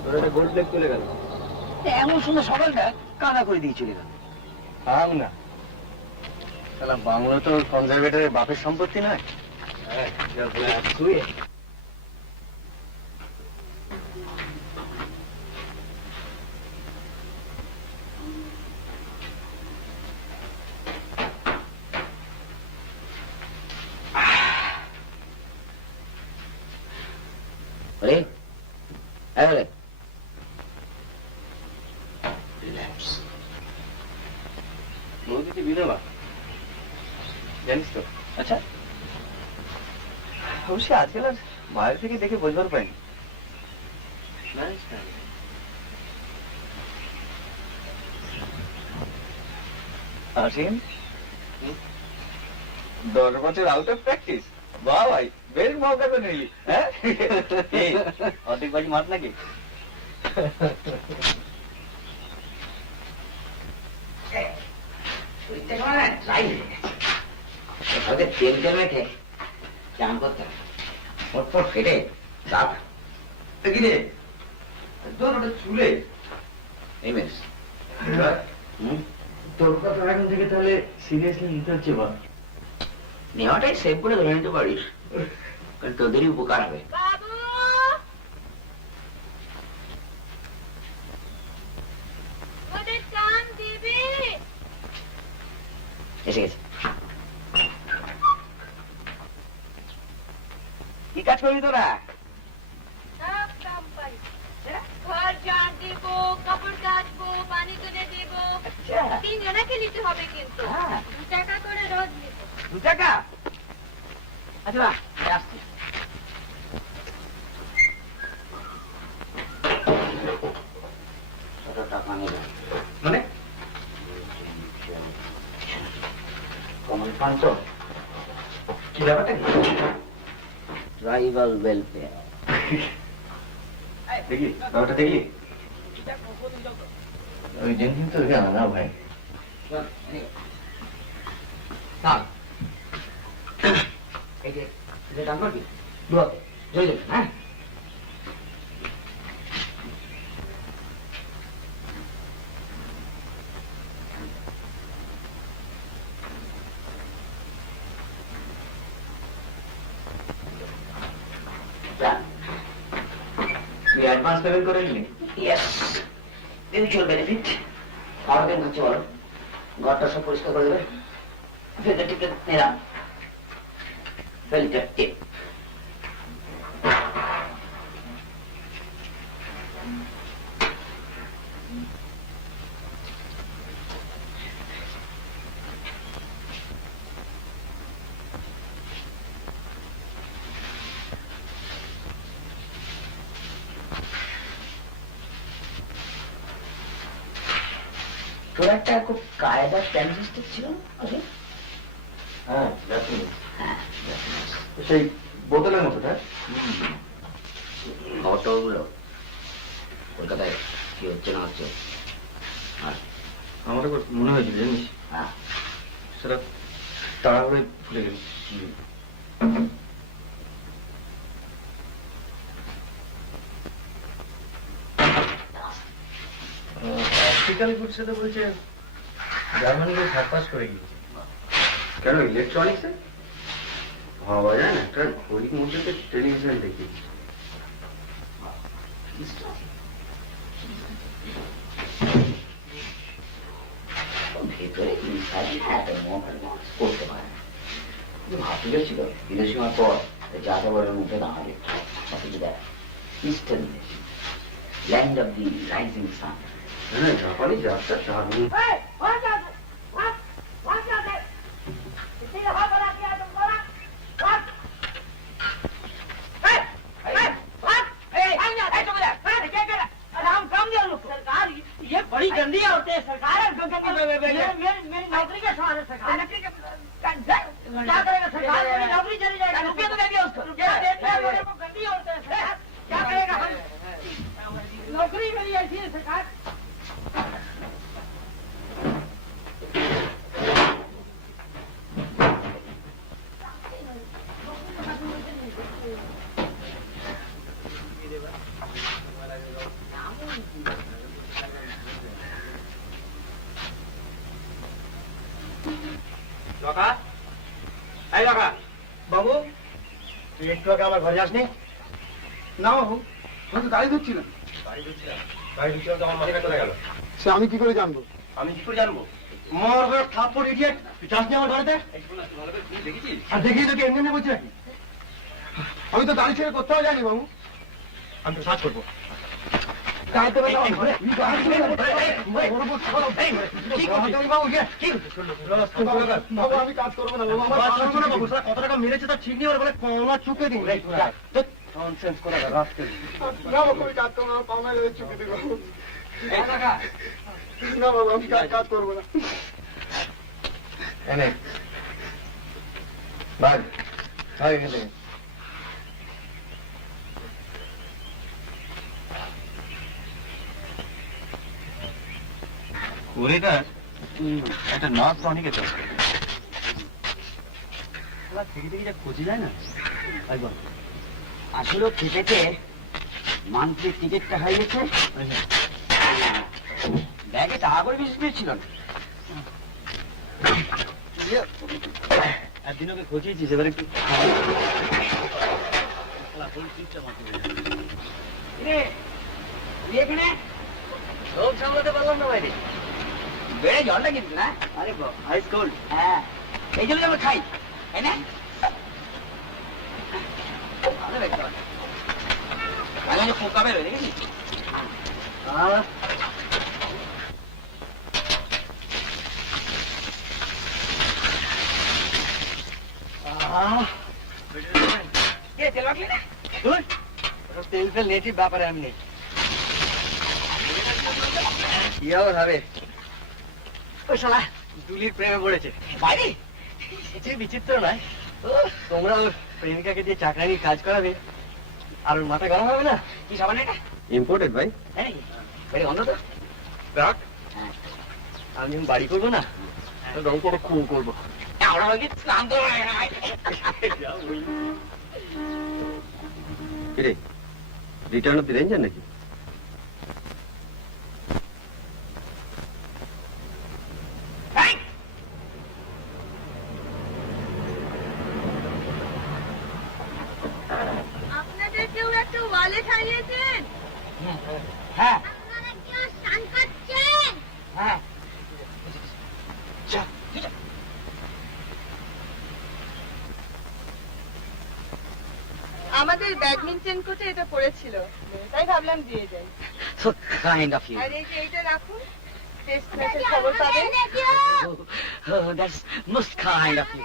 তোর একটা গোল্ড প্লেট চলে গেল। এমন সুন্দর সকালটা কাদা করে দিয়ে চলে গেল। থাম না, তাহলে বাংলা তো কনজারভেটরের বাপের সম্পত্তি নয়। শুয়ে ওরে ওরে বৌদিকে বিধবা জানিস তো? আচ্ছা, অবশ্যই আজকাল আর বাইরে থেকে দেখে বোঝবার পাইনি। আসেন 10 বছর আউট অফ প্র্যাকটিস। বাহ ভাই, বেশ মজা করে নিলি। হ্যাঁ, অর্ধেক বাড়ি মাঠ নাকি? তেল তেল মেখে চান করতে হবে, ফটফট ফেটে দাঁত কিরে তোর ওটা চুলে এই মেস। তোর কথা এখন থেকে তাহলে সিরিয়াসলি নিতে হচ্ছে। বা নেওয়াটাই সেভ করে ধরে নিতে পারিস, কারণ তোদেরই উপকার হবে। বাবু, ওদের কান দিবি? এসে গেছে। কি কাজ করবি তোরা? সব কাম পারি। ঘর ঝাড় দিব, কাপড় কাচবো, পানি তুলে দিব। 3 জনাকে নিতে হবে কিন্তু। 2 টাকা করে রোজ নিব। 2 টাকা? আচ্ছা, আসছি। টাকা নেবে মানে কমন ফান্ড, কি ব্যাপারটা? Tribal welfare. দেখি ব্যাপারটা দেখি। ওই দিন কিন্তু আনা ভাই এই যে দাম করবি দুয়াতে জয় যাবে। হ্যাঁ, তুই অ্যাডভান্স পেমেন্ট করে নিলি? Yes, mutual benefit. আরো দিন হচ্ছে বলো, ঘরটা সব পরিষ্কার করে দেবে। ফেলে টিপে নিলাম, ফেলিটা টিপ। তোর একটা খুব কায়দার ট্রানজিস্টার ছিল না? হ্যাঁ, সেই বোতলের মতো। ফটোগুলো কলকাতায় কি হচ্ছে না হচ্ছে। আমার একবার মনে হয়েছিল জানিস, হ্যাঁ, সেটা তাড়াহুড়োয় ভুলে গেল। অপটিক্যাল গুডসে তো বলছে জার্মানিতে সার্পাস করে গিয়েছে। কেন ইলেকট্রনিক্সে ভাবা যায় না, একটা ঘড়ির মধ্যে টেলিভিশন দেখি। ভেতরে করতে পারে না, ভাবতে ছিল বিদেশি হওয়ার পর যাতে বলে মুখে দাঁড়াবে। অথচ দেখ, ইস্টার্ন দেশ, land of the rising sun. হ্যাঁ, জাপানি যাত্রা চারণ। ये बड़ी गंदी औरतें हैं सरकार। मेरी नौकरी का सवाल है सरकार। क्या करेगा सरकार? मेरी नौकरी चली जाएगी। रुपया तो दे दिया उसको। रुपया देते हैं मेरे को, गंदी औरतें हैं सरकार। क्या करेगा? नौकरी मेरी ऐसी है सरकार। বাবু তুই একটু আগে আমার ঘরে যাসনি? না বাবু, আমি তো গাড়ি ধরছিলাম। গাড়ি ঢুকছিলাম, গাড়ি ঢুকছিলাম তো আমার মাথায় চলে গেল। সে আমি কি করে জানবো? আমি কি করে জানবো? মর ঘরে থাপ্পড় ইডিয়েট, তুই যাসনি আমার ঘরেতে? আর দেখি তোকে এমনি এমনি বলছি নাকি? আমি তো গাড়ি ছেড়ে কোথাও যাইনি বাবু। আমি তো সার্চ করবো। বাবু আমি কাজ করবো না বাবু, আমার কত টাকা মেরেছে তার ঠিক নেই, ওর বলে কমা চুকে দিন। না বাবু, আমি কাজ করবো না, পাওনা গেলে চুকে দিই বাবু। না বাবু, আমি কাজ করবো না। এনে ভাগ ভাগ এখান থেকে। ঘড়িটার একটা নর্থ অনেকে চলে থেকে থেকে যা খুঁজে যায় না। আসলে খেটেছে, মান্থলি টিকিটটা হয়ে গেছে, ব্যাগে টাকা করে বেশি পেয়েছিল না। একদিন ওকে খুঁজিয়েছিস, এবার একটু এখানে লোক সামলাতে পারলাম না বাইরে, বেড়ে জলটা কিন্তু না। আরে আইস কোল্ড। হ্যাঁ, এই জন্য আমরা খাই, তাই না? ভালো দেখতে পাচ্ছি, আগে পোকা বেরোয় দেখেছি। তেল মাখলি না? তেল ফেল নেটিভ ব্যাপারে আমি নেই। কি আবার হবে? ওই শালা দুলির প্রেমে পড়েছে। বাইরে কিছুই বিচিত্র নয়, তোমরা ওর প্রেমিকাকে দিয়ে চাকরানির কাজ করাবে আর ওর মাথা গরম হবে না। কি সাবান এটা? ইম্পোর্টেড ভাই। হ্যাঁ, বাইরে অন্য তো। রাখ। আমি যখন বাড়ি করবো না, রং করে খুব করবো। আমরা হয়তো স্নান তো হয় না। কিরে, রিটার্ন অফ দি রেঞ্জার নাকি? আপনাদের কেউ একটা ওয়ালেট হারিয়েছেন? হ্যাঁ আপনারা কেউ স্নান করছেন? হ্যাঁ, আমাদের ব্যাডমিন্টন কোর্টে এটা পড়েছিল, তাই ভাবলাম দিয়ে যাই। so kind of you. আর এই যে এইটা রাখুন, টেস্ট ম্যাচের খবর পাবেন। Oh, that's most kind of you.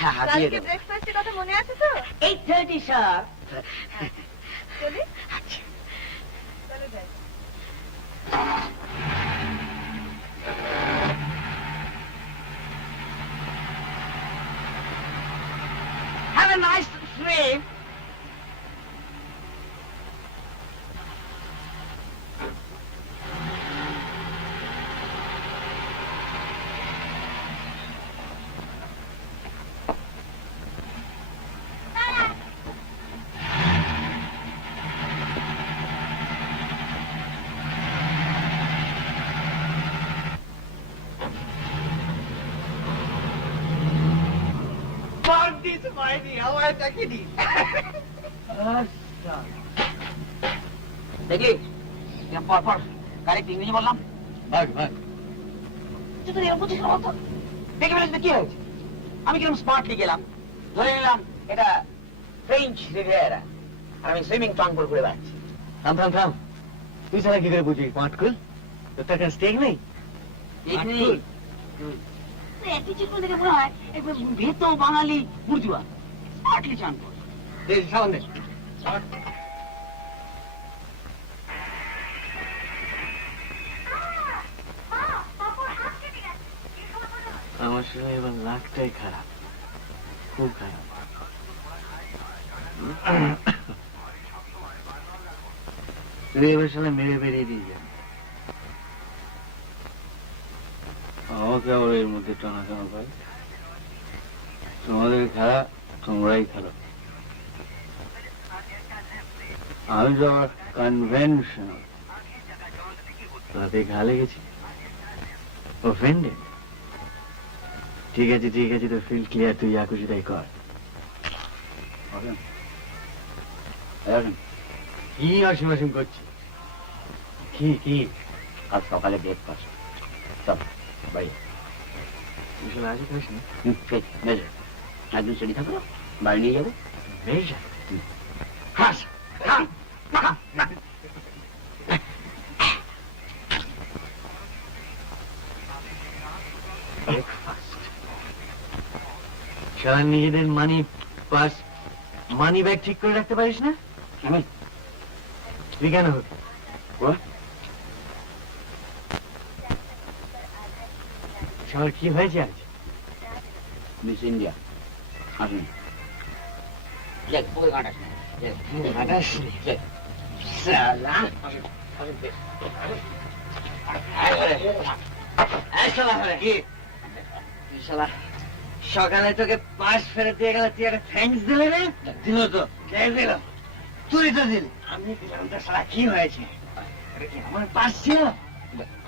হ্যাঁ, দিয়ে কালকে দেবো। ব্রেকফাস্টের কথা মনে আছে তো? 8:30 sharp. চলি, আচ্ছা, চলো যাই। have a nice dream. পাইনি, আমায় দেখেনি। দেখি পরপর গাড়ি ইংরেজি বললাম ভাগ ভাগ তুই তো এরকম বুঝিস না তো দেখে ফেলেছি কি হয়েছে আমি কিরকম স্মার্টলি গেলাম ধরে নিলাম এটা ফ্রেঞ্চ রিভিয়েরা আর আমি সুইমিং টং করে ঘুরে বেড়াচ্ছি থাম থাম থাম তুই ছাড়া কি করে বুঝিস পাটকুল তোর তো একটা স্টেক নেই কিছু করে দেখে মনে হয় ভেতো বাঙালি বুর্জুয়া স্মার্টলি চান করে সামনে আমার সঙ্গে এবার লাখটাই খারাপ খুব খারাপ তুই এবার সাথে মেরে বেরিয়ে দিয়ে যান আমাকে আবার এর মধ্যে টানাটানা করে তোমাদের খেলা তোমরাই খেলো আমি তো আবার কনভেনশনাল তাতে ঘালে গেছি অফেন্ডেড ঠিক আছে তো ফিল ক্লিয়ার তুই যা খুশি তাই কর কি অসীম অসীম করছি কি আজ সকালে ব্রেকফাস্ট সব বাড়ি তুই আজকে খাস না মেজর একদিন সেটি থাকলো বাড়ি নিয়ে যাবো বেশ খাস সারা নিজেদের মানি ব্যাগ ঠিক করে রাখতে পারিস না আমি তুই কেন হবি সবার কি হয়েছে আজ মিস ইন্ডিয়া আসুন দেখ পুকুরে কাটাস সকালে তোকে পাশ ফেরত দিয়ে গেল তুই একটা থ্যাঙ্কস দিলে রে দিল তো দিল তুই তো দিল আমি দিলাম তো সারা কি হয়েছে আমার পাশ ছিল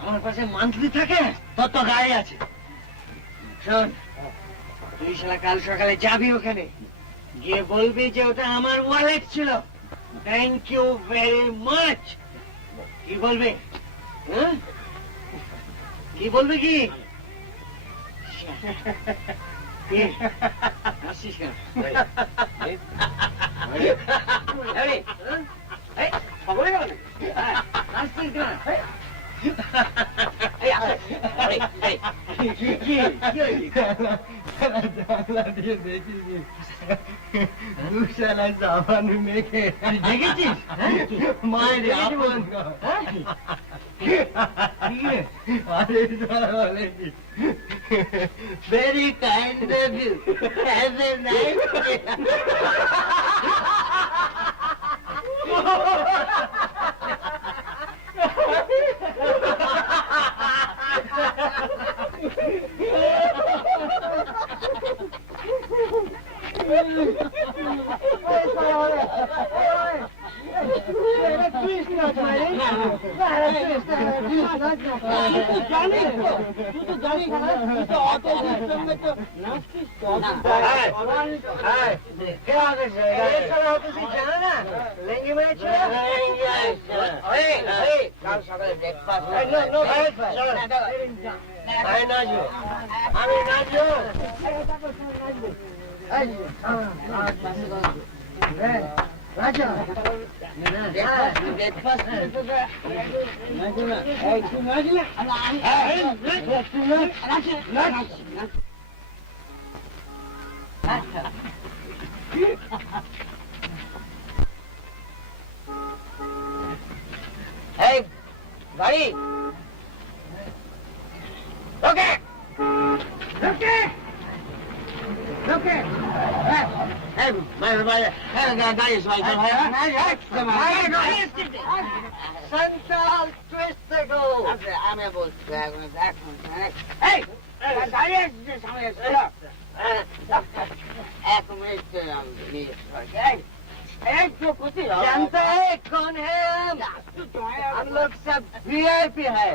আমার পাশে মান্থলি থাকে তোর তো গাড়ি আছে শোন তুই শালা কাল সকালে যাবি ওখানে গিয়ে বলবি যে ওটা আমার ওয়ালেট ছিল থ্যাংক ইউ ভেরি মাচ কি বলবে হ্যাঁ কি বলবে কি হাসিস কেন খবরে গেল হাসছিস কেন দেখেছিস মায়ের আপন very kind of you. Have a nice day. Hey, buddy. Okay. Hey, guys, Central Twisticle. I'm able to Hey, जानता है कौन है हम लोग सब VIP है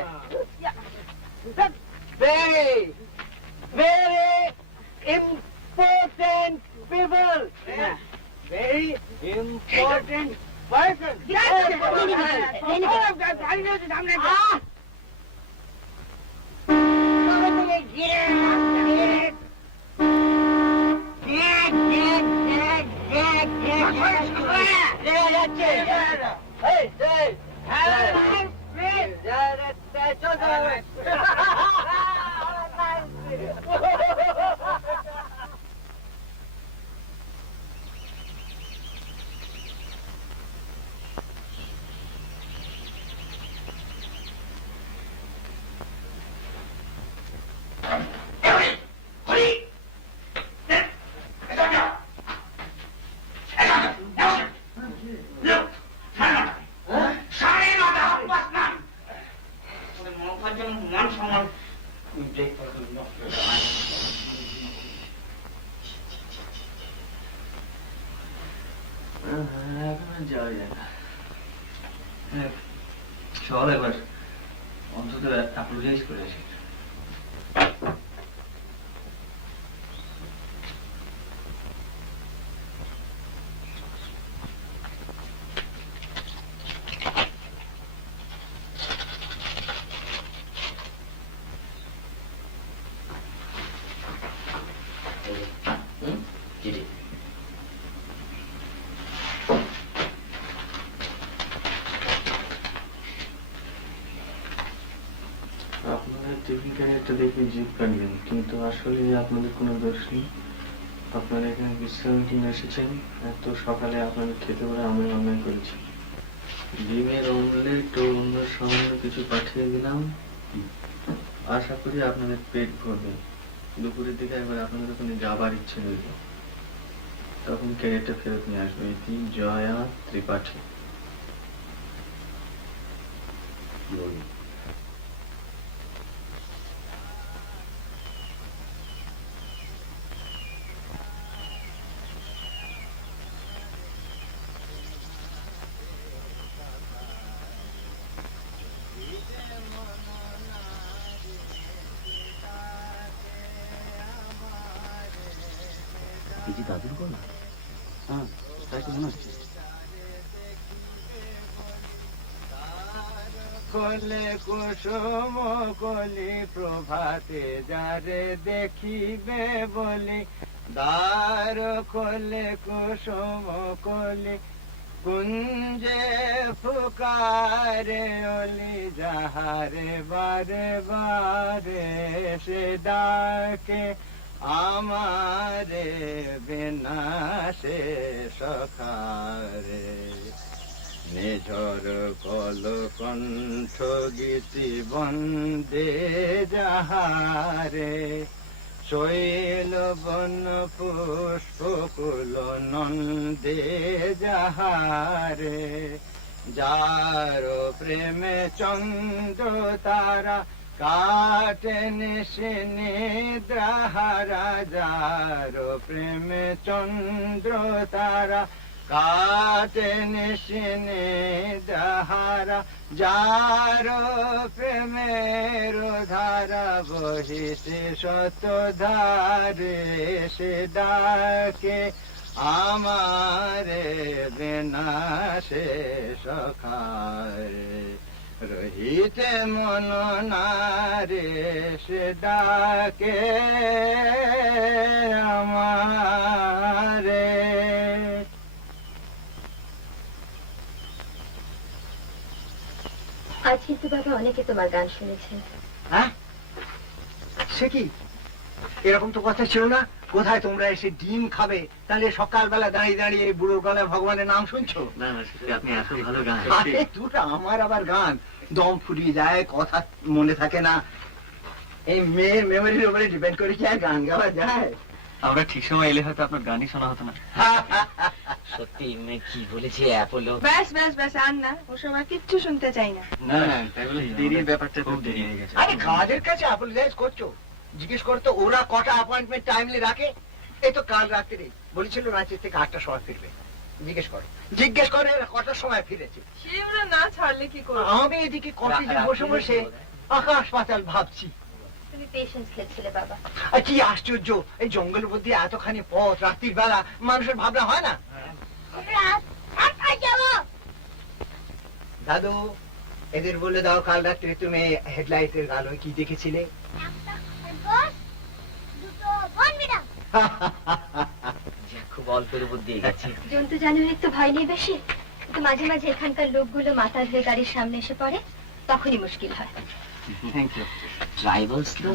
very important people. Very important person. যাওয়া যায় না। চল এবার অন্তত অ্যাপোলোজাইজ করে আসি। চিঠি আপনাদের টিফিন ক্যারিয়ারটা দেখে জিভ কাটবেন, কিন্তু আসলে আপনাদের কোনো দোষ নেই। আপনারা এখানে বিশ্রামের জন্য এসেছেন, এত সকালে আপনাদের খেতে পারে আমি অন্যায় করেছি। ডিমের অমলেট ও অন্য সামান্য কিছু পাঠিয়ে দিলাম, আশা করি আপনাদের পেট ভরবে। দুপুরের দিকে একবার আপনাদের ওখানে যাবার ইচ্ছে হইল, তখন ক্যারিয়ারটা ফেরত নিয়ে আসবে। এটি জয়া ত্রিপাঠী। কিছু দাদুর গলা? হ্যাঁ, তাই তো মনে হচ্ছে। কলে কুসুম কলি প্রভাতে যারে দেখিবে বলি, দ্বার কলে কুসুম কলি কুঞ্জে ফুকারে অলি যাহারে বারে বারে সে ডাকে আমারে বিনাশে সখারে। নিঝর কল কণ্ঠ গীতি বন্দে যাহারে, শৈল বন পুষ্প কুল নন্দে যাহারে। যার প্রেমে চন্দ্র তারা কাটে নিশি নিদ্রাহারা, যার প্রেমে চন্দ্র তারা কাটে নিশি নিদ্রাহারা। যার প্রেমের ধারা বহিছে শত ধারে, সে ডাকে আমারে বিনাশে সখারে। রহিতে মন নারে সে ডাকে আমারে। আজ কিন্তু বাবা অনেকে তোমার গান শুনেছেন। হ্যাঁ, সে কি? এরকম তো কথা ছিল না। কোথায় তোমরা এসে ডিম খাবে, তাহলে সকালবেলা দাঁড়িয়ে দাঁড়িয়ে বুড়োর গলায় ভগবানের নাম শুনছো? না না, আপনি এত ভালো গান। আরে দুটো আমার আবার গান দম ফুরিয়ে যায়, কথা মনে থাকে না। এই মেয়ের মেমোরির উপরে ডিপেন্ড করে কি আর গান গাওয়া যায়? আমরা ঠিক সময় এলে হয়তো আপনার গানই শোনা হতো না। সত্যি মেয়ে কি বলেছে অ্যাপোলো? ব্যাস ব্যাস ব্যাস, আর না, ওসব আর কিচ্ছু শুনতে চাই না। না না, তাই বলে দেরির ব্যাপারটা খুব দেরি হয়ে গেছে। আরে কাজের কাছে অ্যাপোলোজাইজ করছো? জিজ্ঞেস করো তো ওরা কটা অ্যাপয়েন্টমেন্ট টাইমলি রাখে। এই তো কাল রাত্রে বলেছিল রাঁচি থেকে 8টার সময় ফিরবে। জিজ্ঞেস করো এরা কটার সময় ফিরেছে। সে ওরা না ছাড়লে কি করবো? আমি এদিকে কফিতে বসে বসে আকাশ পাতাল ভাবছি। তুমি পেশেন্স খেলছিলে বাবা। আর কি আশ্চর্য, এই জঙ্গলের মধ্যে এতখানি পথ রাত্রির বেলা মানুষের ভাবনা হয় না? দাদু, এদের বলে দাও কাল রাত্রে তুমি হেডলাইটের আলোয় কি দেখেছিলে? খুব অল্পের উপর দিয়ে গেছে। জন্তু জানোয়ারের তো ভয় নেই বেশি, কিন্তু মাঝে মাঝে এখানকার লোকগুলো মাথা ধুয়ে গাড়ির সামনে এসে পড়ে, তখনই মুশকিল হয়। Thank you. ট্রাইবালস তো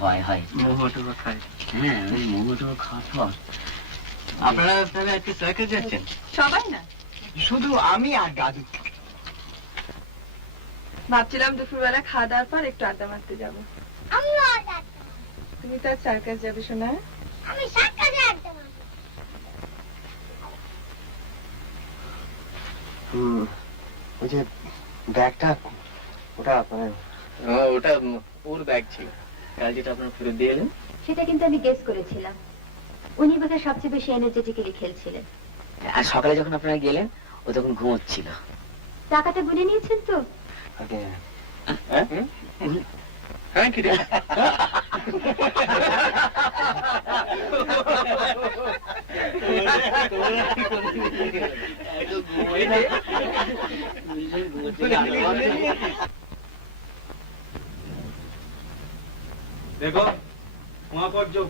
ভয় হয়। মোহটো খাই। হ্যাঁ, ওই মোমোটো খাওয়ার পর আপনারা তাহলে আজকে সার্কাস যাচ্ছেন? সবাই না, শুধু আমি আর দাদু। ভাবছিলাম দুপুরবেলা খাওয়া দাওয়ার পর একটু আড্ডা মারতে যাবো। তুমি তো সার্কাস যাবে শোনা? আমি সার্কাসে আড্ডা মারবো। ওই যে ব্যাগটা, ওটা মানে ওটা ওর ব্যাগ ছিল, কাল যেটা আপনার ফেরত দিয়ে এলেন। সেটা কিন্তু আমি গেস করেছিলাম। উনি বোধহয় সবচেয়ে বেশি এনার্জেটিক্যালি খেলছিলেন। আর সকালে যখন আপনারা গেলেন ও তখন ঘুমোচ্ছিল। টাকাটা গুনে নিয়েছেন তো? হ্যাঁ কি রে? देखो वहाँ पर जो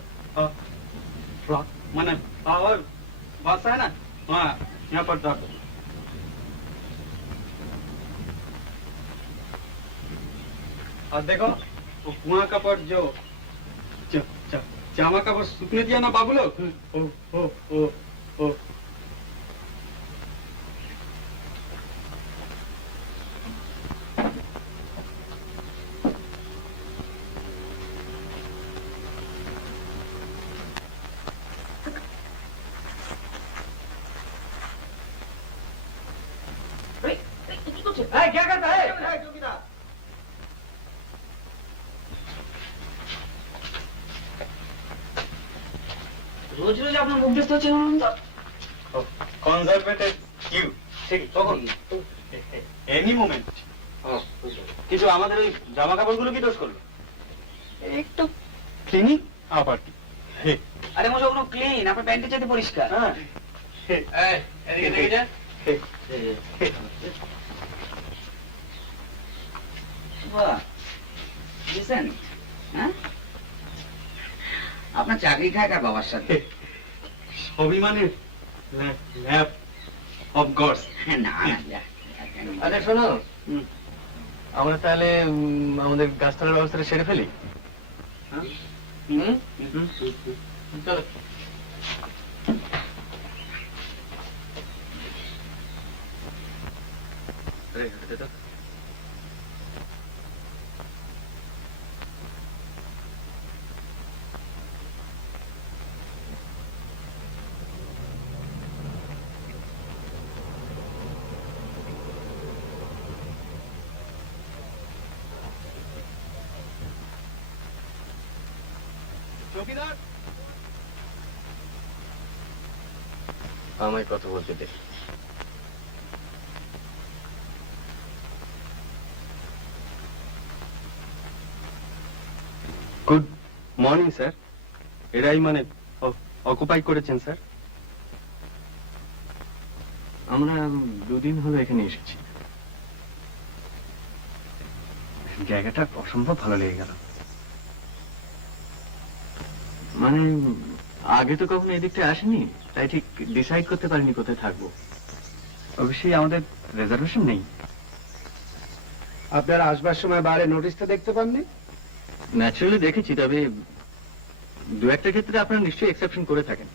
माने पावर बस है ना, वहाँ यहाँ पर रखो। और देखो वो कुआं का पर जो जामा का पर सूखने दिया ना बाबू लोग, ओ ओ ओ ओ क्या करता है? রোজ রোজ আপনার মুখ ব্যস্ত হচ্ছে কনজারভেটিভ কিউ ঠিক তখন এনি মোমেন্ট কিছু আমাদের ওই জামা কাপড়গুলো কি দোষ করলো? একটু ক্লিনিং আবার কি? আরে মোজো কোনো ক্লিন, আপনার প্যান্টের চাইতে পরিষ্কার। হ্যাঁ এদিকে দেখে যা। বাহ, বুঝছেন? হ্যাঁ, আপনার চাকরি খায় কার বাবার সাথে? সবই মানে ল্যাব অফ গডস। না না, আচ্ছা শোনো, আমরা তাহলে আমাদের গাছতলার ব্যবস্থাটা সেরে ফেলি। চলো। চৌকিদার আমায় কথা বলতে দে। Good morning sir. এরাই মানে অকুপাই করেছেন স্যার? আমরা দুদিন হলো এখানে এসেছি। জায়গাটা অসম্ভব ভালো লেগে গেল। মানে আগে তো কখনো এদিকটা আসেনি, তাই ঠিক ডিসাইড করতে পারিনি কোথায় থাকবো। অবশ্যই আমাদের রিজার্ভেশন নেই। আপনারা আসবার সময় বাইরে নোটিশটা দেখতে পাননি? ন্যাচারালি দেখেছি, তবে দু একটা ক্ষেত্রে আপনারা নিশ্চয়ই এক্সেপশন করে থাকেন।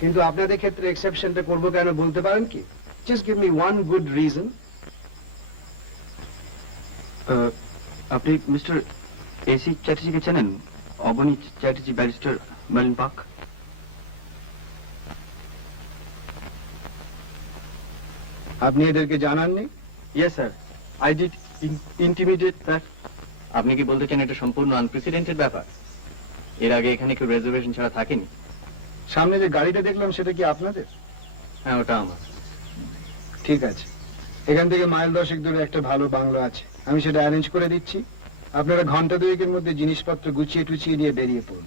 কিন্তু আপনাদের ক্ষেত্রে এক্সেপশনটা করবো কেন বলতে পারেন কি? Just give me one good reason. আপনি মিস্টার এসি চ্যাটার্জিকে চেনেন? Abani Chatterjee, barrister, Marlin Park. আপনি এদেরকে জানাননি? Yes sir, I did intimidate that. আপনি কি বলতে চান এটা সম্পূর্ণ আনপ্রেসিডেন্টেড ব্যাপার? এর আগে এখানে কেউ রিজার্ভেশন ছাড়া থাকেনি। সামনে যে গাড়িটা দেখলাম সেটা কি আপনাদের? হ্যাঁ, ওটা আমার। ঠিক আছে, এখান থেকে মাইল 10 দূরে একটা ভালো বাংলো আছে, আমি সেটা অ্যারেঞ্জ করে দিচ্ছি। আপনারা ঘন্টা 2 মধ্যে জিনিসপত্র গুছিয়ে টুছিয়ে দিয়ে বেরিয়ে পড়ুন।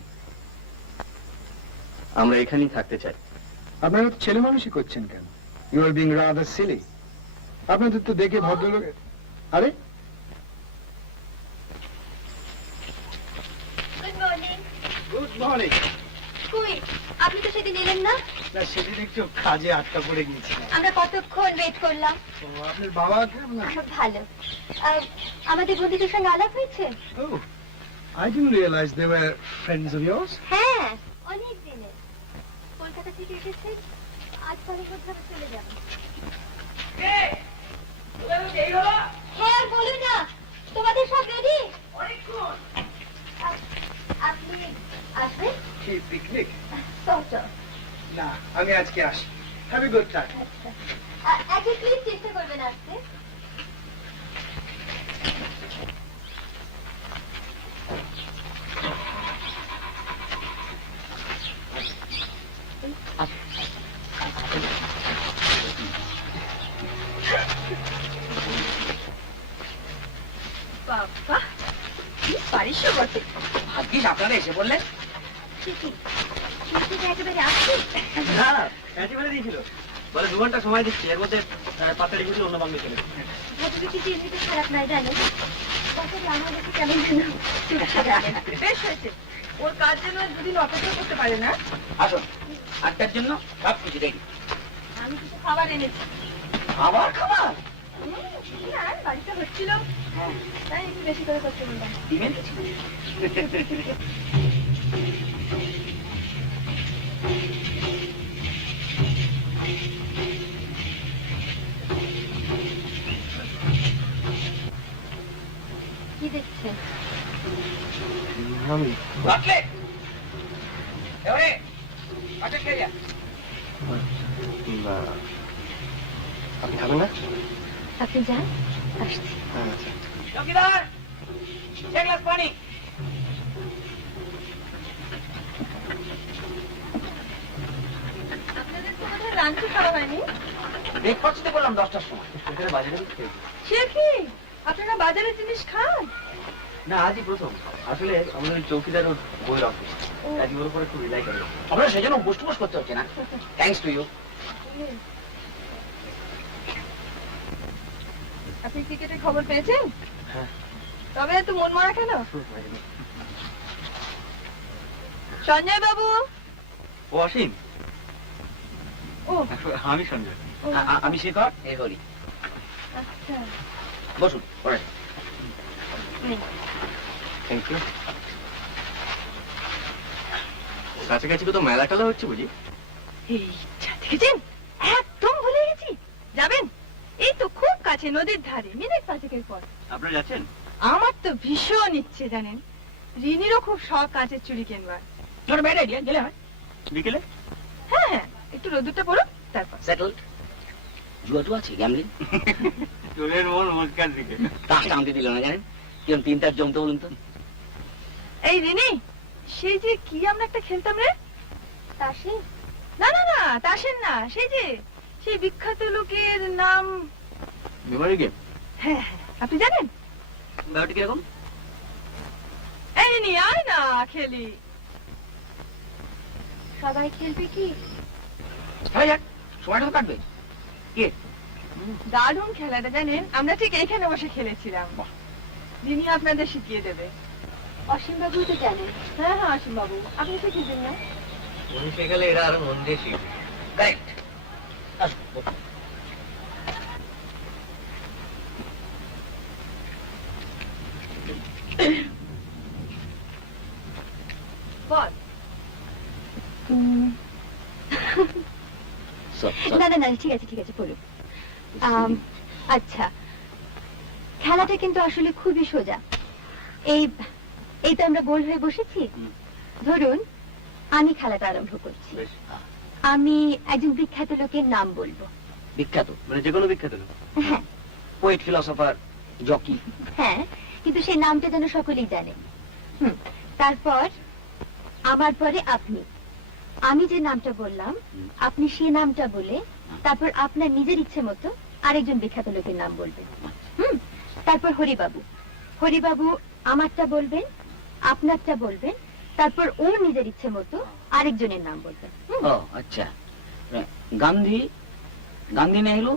আমরা এখানেই থাকতে চাই। আপনারা তো ছেলে মানুষই করছেন কেন? You are being rather silly. আপনাদের তো দেখে ভদ্রলোক। আরে গুড মর্নিং। Good morning. কই আপনি তো সেদিন এলেন না? না, সেদিন একটু কাজে আটকা পড়ে গিয়েছিলাম। আমরা কতক্ষণ ওয়েট করলাম। আপনার বাবা কেমন? ভালো। আমাদের বন্ধুদের সঙ্গে আলাপ হয়েছে? Oh, I didn't realize they were friends of yours. হ্যাঁ, অনেক দিনের। কলকাতা থেকে এসেছে, আজ কালের মধ্যে আবার চলে যাবে। হ্যাঁ, আর বলো না, তোমাদের সব রেডি? আপনি আসবেন? কি পিকনিক? না, আমি আজকে আসি। Have a good time. আজকে প্লিজ চেষ্টা করবেন আসতে। বাবা, কি পারিস বটে। ভাগ্যিস আপনারা এসে বললেন। একেবারে আসছি। না, একেবারে দিয়েছিল। বলে 2 ঘন্টা সময় দিচ্ছি, এর মধ্যে পাতাড়ি গুলো অন্য বাংলা চলে। ভদ্রলোকটি এমনিতে খারাপ নয় জানেন, তাছাড়া আমাদেরকে কেমন যেন চুপচাপ রাখেন। বেশ হয়েছে, ওর কাজ যেন 2 দিন অপেক্ষা করতে পারে না। আসুন, 8টার জন্য সব কিছু রেডি। আমি কিছু খাবার এনেছি। আবার খাবার? না, বাড়িতে হচ্ছিল, তাই একটু বেশি করে করতে বললাম। দিবেন কিছু? কি দেখছেন? রাখলে এবারে আচ্ছা খেয়ে যা। আপনি খাবেন না? আপনি যান, আসছি। চৌকিদার, এক গ্লাস পানি। আপনাদের তো বোধহয় লাঞ্চও খাওয়া হয়নি। ব্রেকফাস্ট করলাম 10টার সময়। বাজারে সে কি, আপনারা বাজারের জিনিস খান? না, আজই প্রথম। আসলে আমাদের ওই চৌকিদার ওর বইয়ের অফিস, আজ ওর উপরে খুব রিলাই করে। আপনারা সেজন্য বুস্ট করতে হচ্ছে না। Thanks to you. আপনি ক্রিকেটের খবর পেয়েছেন? হ্যাঁ। তবে এত মন মারা কেন? সঞ্জয় বাবু। ও অসীম? ও, আমি সঞ্জয়। আমি শেখর, এ হরি। আচ্ছা। বসুন, পরে। Thank you. কাছাকাছি তো মেলা টেলা হচ্ছে বুঝি? এই দেখেছেন, একদম ভুলে গেছি। যাবেন? এই তো খুব কাছে, নদীর ধারে, মিনিট 5 পর। আপনারা যাচ্ছেন? আমার তো ভীষণ ইচ্ছে জানেন, রিনিরও খুব শখ কাঁচের চুড়ি কিনবার। তোর ব্যাড আইডিয়া, গেলে হয়। বিকেলে? হ্যাঁ হ্যাঁ, একটু রোদুরটা পড়ুক তারপর। সেটলড। জুয়া টু আছে, গ্যামলিং। চোরের মন মুস্কার দিকে। তাস টানতে দিল না জানেন? কিরম 3-4 জমতে বলুন তো। এই রিনি, সেই যে কি আমরা একটা খেলতাম রে? তাসে? না না না, তাসের না, সেই যে সেই বিখ্যাত লোকের নাম। Memory game? হ্যাঁ হ্যাঁ, আপনি জানেন? ব্যাপারটা কিরকম? এই রিনি, আয় না খেলি। সবাই খেলবে কি? হয়ে যাক, সময়টা তো কাটবে। কে? দারুণ খেলাটা জানেন, আমরা ঠিক এইখানে বসে খেলেছিলাম। রিনি আপনাদের শিখিয়ে দেবে। অসীম বাবু তো জানেন। হ্যাঁ হ্যাঁ, অসীম বাবু, আপনি শিখিয়ে না? উনি শেখালে এরা আরো মন দিয়ে শিখবে। কারেক্ট। আসুন, বসুন। বল। না না না, ঠিক আছে ঠিক আছে, বলুন। আচ্ছা, খেলাটা কিন্তু আসলে খুবই সোজা। এই এই তো আমরা গোল হয়ে বসেছি। ধরুন আমি খেলাটা আরম্ভ করছি। আমি একজন বিখ্যাত লোকের নাম বলবো। বিখ্যাত মানে যে কোনো বিখ্যাত লোক? হ্যাঁ পোয়েট, ফিলোসোফার, জকি? হ্যাঁ, কিন্তু সেই নামটা যেন সকলেই জানে। তারপর আমার পরে আপনি, আমি যে নামটা বললাম আপনি সেই নামটা বলে তারপর আপনার নিজের ইচ্ছে মতো আরেকজন বিখ্যাত লোকের নাম বলবেন। তারপর হরিবাবু, হরিবাবু আমারটা বলবেন, আপনারটা বলবেন, তারপর ওর নিজের ইচ্ছে মতো আরেকজনের নাম বলবেন। ও আচ্ছা, গান্ধী, গান্ধী নেহরু,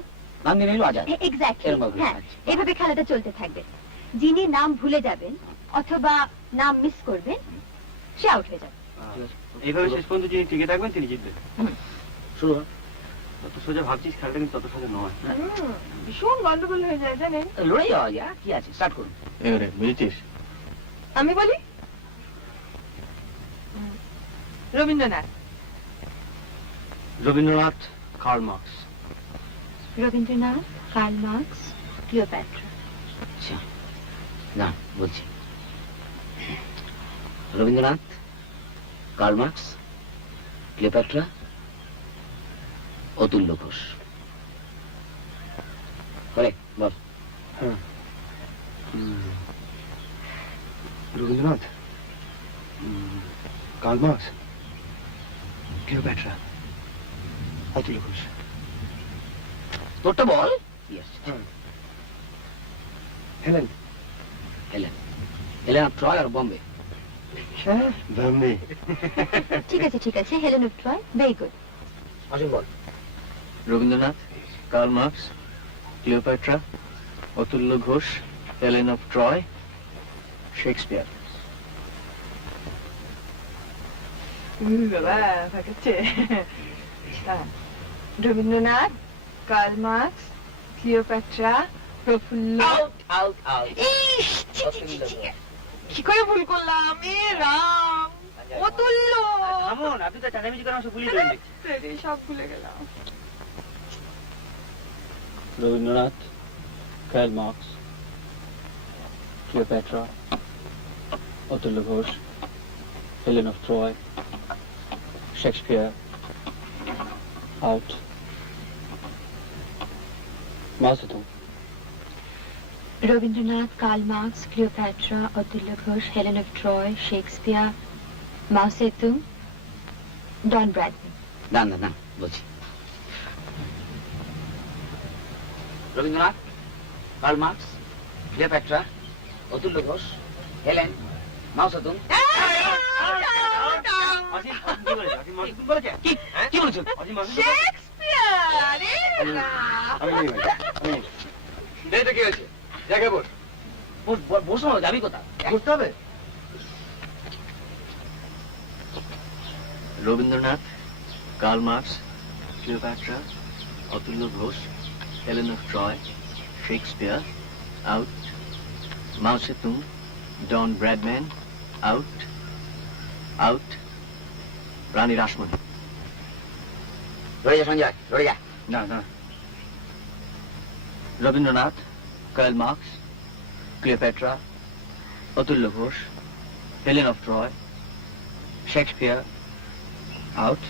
গান্ধী নেহরু আজাদ। এক্স্যাক্টলি, এরকম ভাবে, হ্যাঁ, আচ্ছা। এভাবে খেলাটা চলতে থাকবে। যিনি নাম ভুলে যাবেন অথবা নাম মিস করবেন সে আউট হয়ে যাবে। এইভাবে শেষ পর্যন্ত যিনি টিকে থাকবেন তিনি জিতবেন। শুরু হয়। তত সোজা ভাবছিস, খেলাটা কিন্তু তত সোজা নয়। ভীষণ গন্ডগোল হয়ে যায় জানেন। লড়াই যাওয়া যায়, কি আছে, স্টার্ট করুন। এবারে বুঝেছিস? আমি বলি Rabindranath. Rabindranath, Karl Marx. Rabindranath, Karl Marx, Cleopatra. আচ্ছা, না বলছি, Rabindranath, Karl Marx, Cleopatra, Atulya Ghosh. বল। Rabindranath, Karl Marx, Cleopatra, Atulya Ghosh. তোরটা বল। Helen, Helen, Helen of Troy আর বম্বে। হ্যাঁ, বম্বে। ঠিক আছে, ঠিক আছে, Helen of Troy, very good. Asim বল। Rabindranath, Karl Marx, Cleopatra, Atulya Ghosh, Helen of Troy, Shakespeare. বাবা ফাঁকাচ্ছে। Rabindranath, Karl Marx, Cleopatra, Prafulla. ইস, ছি, ছি, ছি, ছি। কি করে ভুল করলাম? এ রাম, অতুল্য। থামুন, আপনি তো চাঁদামিজি করে আমার ভুলিয়ে দেবেন। সব ভুলে গেলাম। Rabindranath, Karl Marx, Cleopatra, Atulya Ghosh, Helen of Troy, Shakespeare, out, Mao Zedong. Rabindranath, Karl Marx, Cleopatra, Atulya Ghosh, Helen of Troy, Shakespeare, Mao Zedong, Don Bradman. না না না, বলছি, Rabindranath, Karl Marx, Cleopatra, Atulya Ghosh, Helen, Mao Zedong. কি বলছো? শেক্সপিয়ার। এ রাম। এটা কি হয়েছে? জায়গায় বস। বসো, যাবি কোথা? বসতে হবে। Rabindranath, Karl Marx, Cleopatra, Atulya Ghosh, Helen of Troy, Shakespeare, out, Mao Zedong, Don Bradman, out, out, Rani Rashmoni. লড়ে যা সঞ্জয়, লড়ে যা। না না, Rabindranath, Karl Marx, Cleopatra, Atulya Ghosh, Helen of Troy, Shakespeare, out,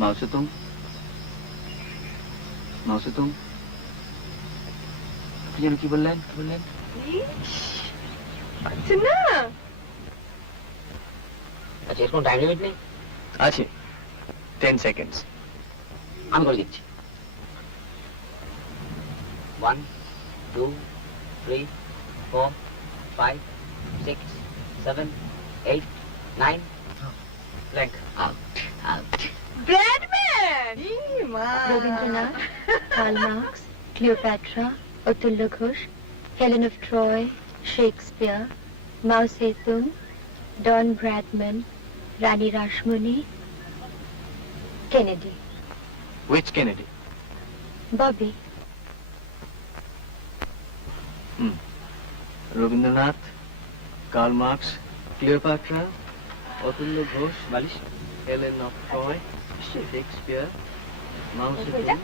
Mao Zedong, মাও জেতুং। আপনি যেন কি বললেন, কি বললেন? আচ্ছা না, আচ্ছা, এর কোনো টাইম লিমিট নেই? আছে, 10 seconds. আমি করে দিচ্ছি। 1, 2, 3, 4, 5, 6, 7, 8, 9. Blank. Out, out. ব্র্যাডম্যান। ই মা। Rabindranath, Karl Marx, Cleopatra, Atulya Ghosh, Helen of Troy, Shakespeare, Mao Zedong, Don Bradman, Rani Rashmoni, Kennedy. Which Kennedy? Bobby. Rabindranath, Karl Marx, Cleopatra, Atulya Ghosh, মালিশ, Helen of Troy, Shakespeare, Mao Zedong,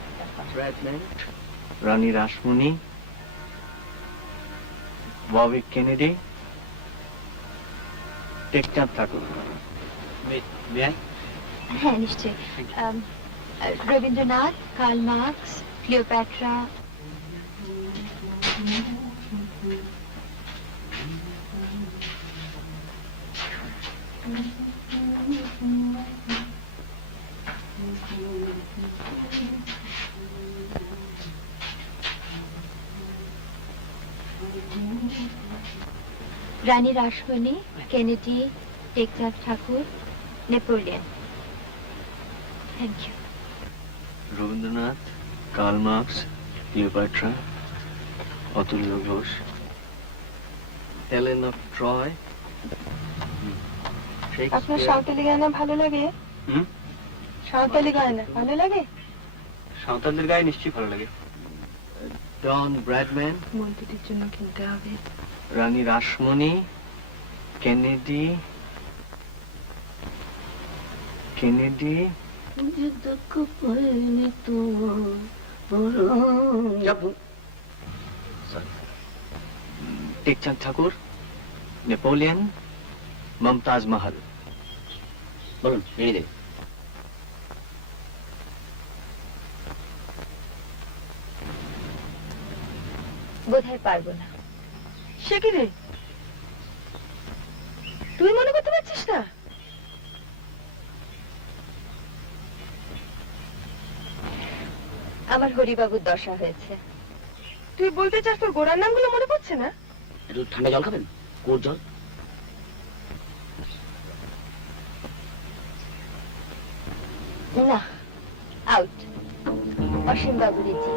Bradman, Rani Rashmoni, Bobby Kennedy, Tekchand Thakur. হ্যাঁ, নিশ্চয়ই। Rabindranath, Karl Marx, Cleopatra, Rani Rashmoni, Kennedy, Tekchand Thakur, Napoleon. Thank you. Rabindranath, Karl Marx, Cleopatra, Atulya Ghosh, Helen of Troy. আপনার Santali Guyana ভালো লাগে? Santali Guyana ভালো লাগে? সাঁওতালদের গায়ে নিশ্চয়ই ভালো লাগে। ডন ব্র্যাডম্যান, মন্ত্রীদের জন্য কিনতে হবে। রানী রাসমণি, কেনেডি, টেকচাঁদ ঠাকুর, নেপোলিয়ন, মমতাজ মহল। বলুন রেডি দে। বোধহয় পারবো না। সে কি রে, তুই মনে করতে পারছিস না? আমার হরিবাবুর দশা হয়েছে। তুই বলতে চাস তোর গোড়ার নামগুলো মনে পড়ছে না? একটু ঠান্ডা জল খাবেন? কোর জল? না, আউট। অসীম বাবুর জি।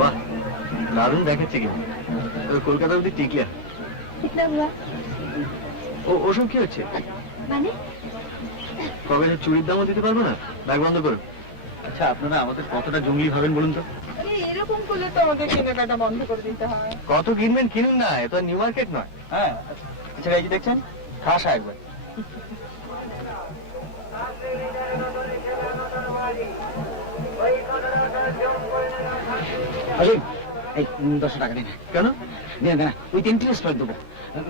বাহ, দারুণ দেখাচ্ছে কিন্তু। কলকাতা অব্দি টিকলিয়া। কিতনা হুয়া? ওসব কি হচ্ছে? মানে কবে চুরির দামও দিতে পারবো না? ব্যাগ বন্ধ করো। আচ্ছা, আপনারা আমাদের কতটা জঙ্গলি ভাবেন বলুন তো? এরকম করলে তো আমাদের কেনাকাটা বন্ধ করে দিতে হয়। কত কিনবেন কিনুন না, এ তো নিউ মার্কেট নয়। হ্যাঁ, আচ্ছা এই যে দেখছেন, খাসা একবার। অসীম, এই 10 টাকা দিন। কেন? না, উইথ ইন্টারেস্ট করে দেবো,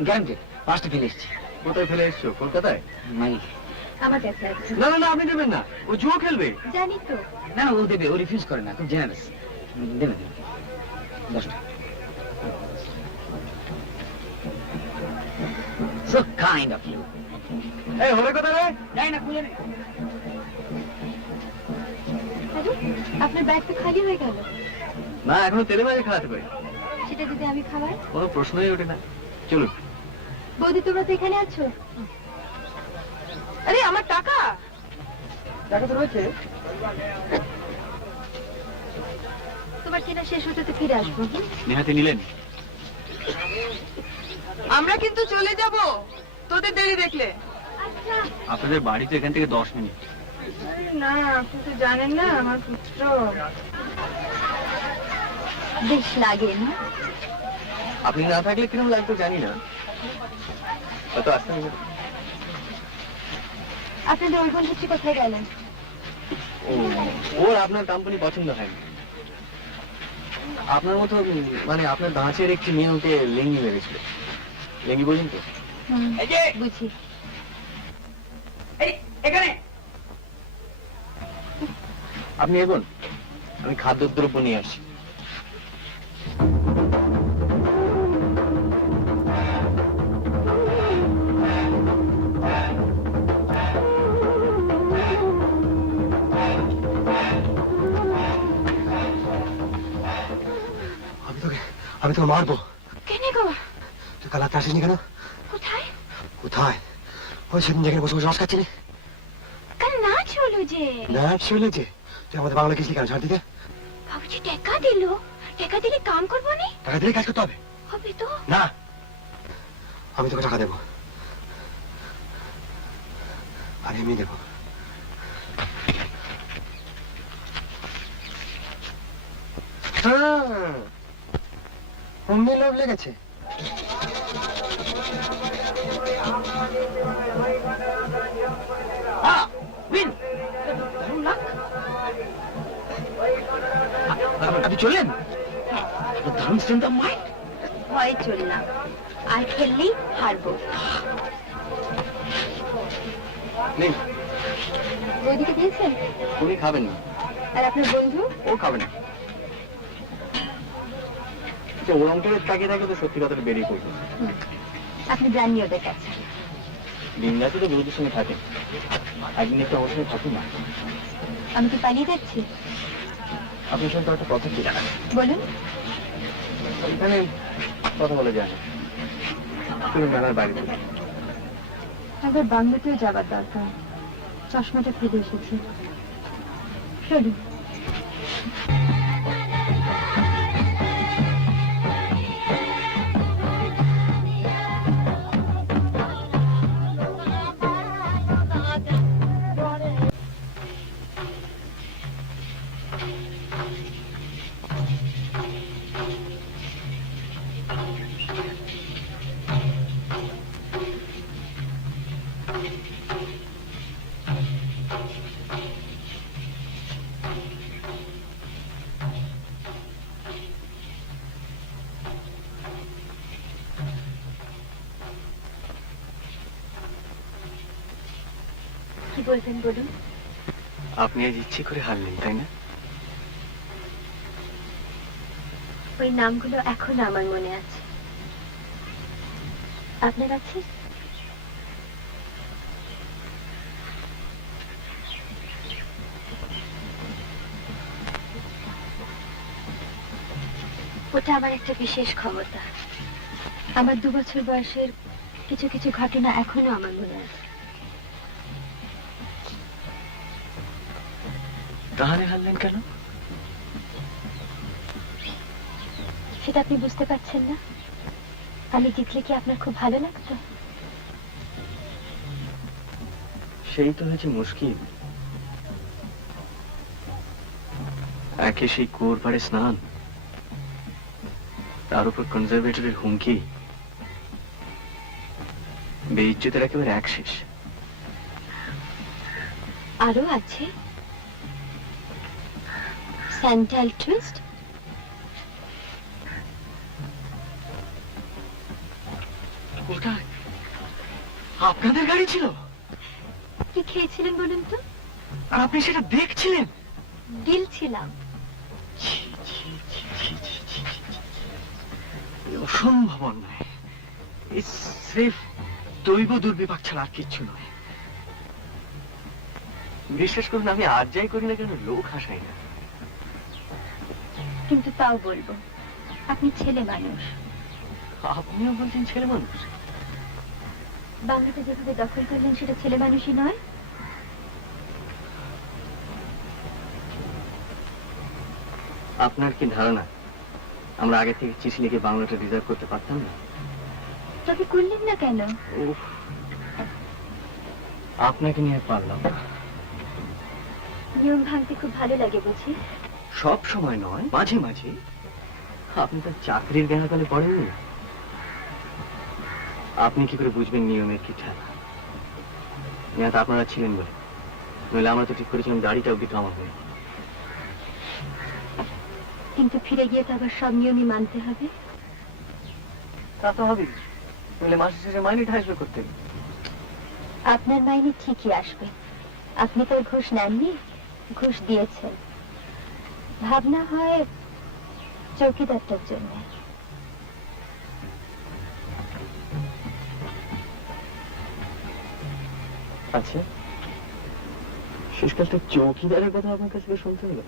গ্যারান্টেড। 5টা ফেলে এসছি। কোথায় ফেলে এসছো? কলকাতায়? নাই, আমার কাছে আছে। না না না, আপনি দেবেন না, ও জুয়ো খেলবে। জানি তো। না ও দেবে, ও রিফিউজ করে না, খুব জেনারেস। দেবে 10টা। So kind of you. এই হলে কোথায় রে? যাই না, খুলে নে। আরে, আপনার ব্যাগ তো খালি হয়ে গেল। না, এখনো তেলে ভাজা খাওয়াতে পারি। সেটা যদি আমি খাওয়াই? কোনো প্রশ্নই ওঠে না। চলুন। বৌদি, তোমরা তো এখানে আছো। আরে আমার টাকা টাকা তো রয়েছে। তোমার কেনা শেষ হতে তো ফিরে আসবো। নেহাতে নিলেন? আমরা কিন্তু চলে যাব তোদের দেরি দেখলে। আপনাদের বাড়ি তো এখান থেকে 10 মিনিট। আরে না, আপনি তো জানেন না আমার পুত্র। বেশ লাগে না? আপনি না থাকলে কিরকম লাগতো জানি না, হয়তো আসতে হবে। আপনাদের ওই বন্ধুটি কোথায় গেলেন? ওর আপনার কোম্পানি পছন্দ হয়নি। আপনার মতো মানে আপনার ধাঁচের একটি মেয়ে ওকে লেঙ্গি মেরেছিল। লেঙ্গি বোঝেন তো? বুঝি। এখানে আপনি এগোন, আমি খাদ্যদ্রব্য নিয়ে আসি। আমি তোকে মারবো। কেন গো? কাল রাতে আসিনি কেন? কোথায়? কোথায়? ওই সেদিন যেখানে বসে বসে রস খাচ্ছিনি। কাল নাচ হলো যে। নাচ চলেছে? তুই আমাদের বাংলা গেছিলি কেন ছাড় দিতে? বাবুজি টাকা দিল, টাকা দিলে কাম করবো না? টাকা দিলে কাজ করতে হবে? হবে তো। না, আমি তোকে টাকা দেবো, আর এমনি দেবো। অমনি লোভ লেগেছে। আপনি চললেন? দারুণ স্ট্রেংথ অফ মাইন্ড। ভয় চললাম, আর খেললেই হারবো। নেই, ওইদিকে দিয়েছেন? উনি খাবেন না। আর আপনার বন্ধু? ও খাবে না। ওরম করে তাকিয়ে থাকে তো সত্যি কথাটা বেরিয়ে পড়বে। আপনি জাননি ওদের কাছে। দিন রাতে তো বন্ধুদের সঙ্গে থাকে, একদিন একটু আমার সঙ্গে থাকুন না। আমি কি পালিয়ে যাচ্ছি? আপনার সঙ্গে তো একটা কথা ছিল। বলুন। এখানে কথা বলা যায় না, তুমি মেলার বাইরে বলি। একবার বাংলাতেও যাবার দরকার, চশমাটা ফেলে এসেছি। চলুন। কি বলবেন বলুন? আপনি আজ ইচ্ছে করে হারলেন, তাই না? ওই নামগুলো এখনো আমার মনে আছে। আপনার আছে? ওটা আমার একটা বিশেষ ক্ষমতা। আমার 2 বছর বয়সের কিছু কিছু ঘটনা এখনো আমার মনে আছে। তাহলে হারলেন কেন? সেটা আপনি বুঝতে পারছেন না? আমি জিতলে কি আপনার খুব ভালো লাগতো? সেই তো হয়েছে মুশকিল। একে সেই কুয়োর পাড়ে স্নান, তার উপর কনজারভেটরের হুমকি, বেইজ্জতের একেবারে এক শেষ। আরো আছে স্যান্টাল টুইস্ট। ওটা আপনাদের গাড়ি ছিল? কি খেয়েছিলেন বলুন তো? আর আপনি সেটা দেখছিলেন? গিলছিলাম। অসম্ভব অন্যায়। স্রেফ দৈব দুর্বিপাক ছাড়া আর কিচ্ছু নয়। বিশ্বাস করুন, আমি আজ যাই করি না কেন লোক হাসাই না। কিন্তু তাও বলবো, আপনি ছেলে মানুষ। আপনিও বলছেন ছেলে মানুষ? বাংলাটা যেভাবে দখল করলেন সেটা ছেলে মানুষই নয়। আপনার কি ধারণা আমরা আগে থেকে চিঠি লিখে বাংলাটা রিজার্ভ করতে পারতাম না? তবে করলেন না কেন? আপনাকে নিয়ে পারলাম না। নিয়ম ভাঙতে খুব ভালো লাগে বুঝি? সব সময় নয়, মাঝে মাঝে। আপনি তো চাকরির জ্ঞানাতলে পড়েননি। আপনি কি করে বুঝবেন নিয়মের কি ঠেলা? নেতা আপনারা ছিলেন বলে, নইলে আমরা তো ঠিক করেছিলাম দাড়িটা অব্দি কামাবো। কিন্তু ফিরে গিয়ে তো আবার সব নিয়মই মানতে হবে। তা তো হবে, নইলে মাসের শেষে মাইনেটা আসবে করতে। আপনার মাইনে ঠিকই আসবে। আপনি তো ঘুষ নেননি, ঘুষ দিয়েছেন। ভাবনা হয় চৌকিদারটার জন্য। আচ্ছা, শেষকালটা চৌকিদারের কথা আপনার কাছে শুনতে হলো?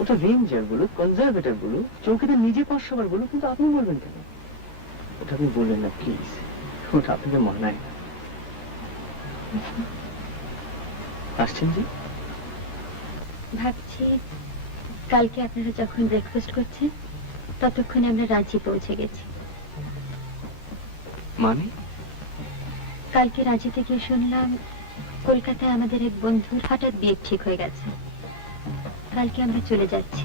ওটা রেঞ্জার বলুক, কনজারভেটর বলুক, চৌকিদার নিজে 500 বার বলুক, কিন্তু আপনি বলবেন কেন? ওটা আপনি বললেন না প্লিজ, ওটা আপনাকে মানায় না। আসছেন জি? ভাবছি কালকে আপনারা যখন ব্রেকফাস্ট করছেন ততক্ষণে আমরা রাঁচি পৌঁছে গেছি। মানে? কালকে রাঁচিতে গিয়ে শুনলাম কলকাতায় আমাদের এক বন্ধুর হঠাৎ বিয়ে ঠিক হয়ে গেছে। কালকে আমরা চলে যাচ্ছি।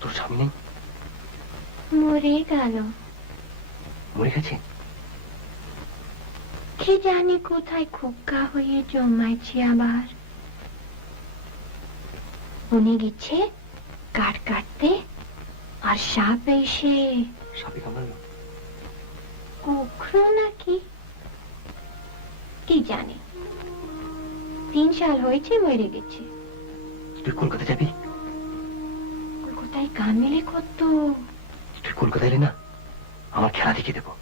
তোর স্বামী নেই? মরে গেল। মরে গেছে? কি জানি কোথায় খোকা হয়ে জমাইছে আবার। উনি গেছে কাঠ কাটতে, আর সাপ এসে সাপে কামড়ালো? কুকরো নাকি কি জানি, 3 সাল হয়েছে মরে গেছে। তুই কলকাতা যাবি? কলকাতায় গান মেলে কত। তুই কলকাতা এলে না আমার খেলা দেখিয়ে দেবো,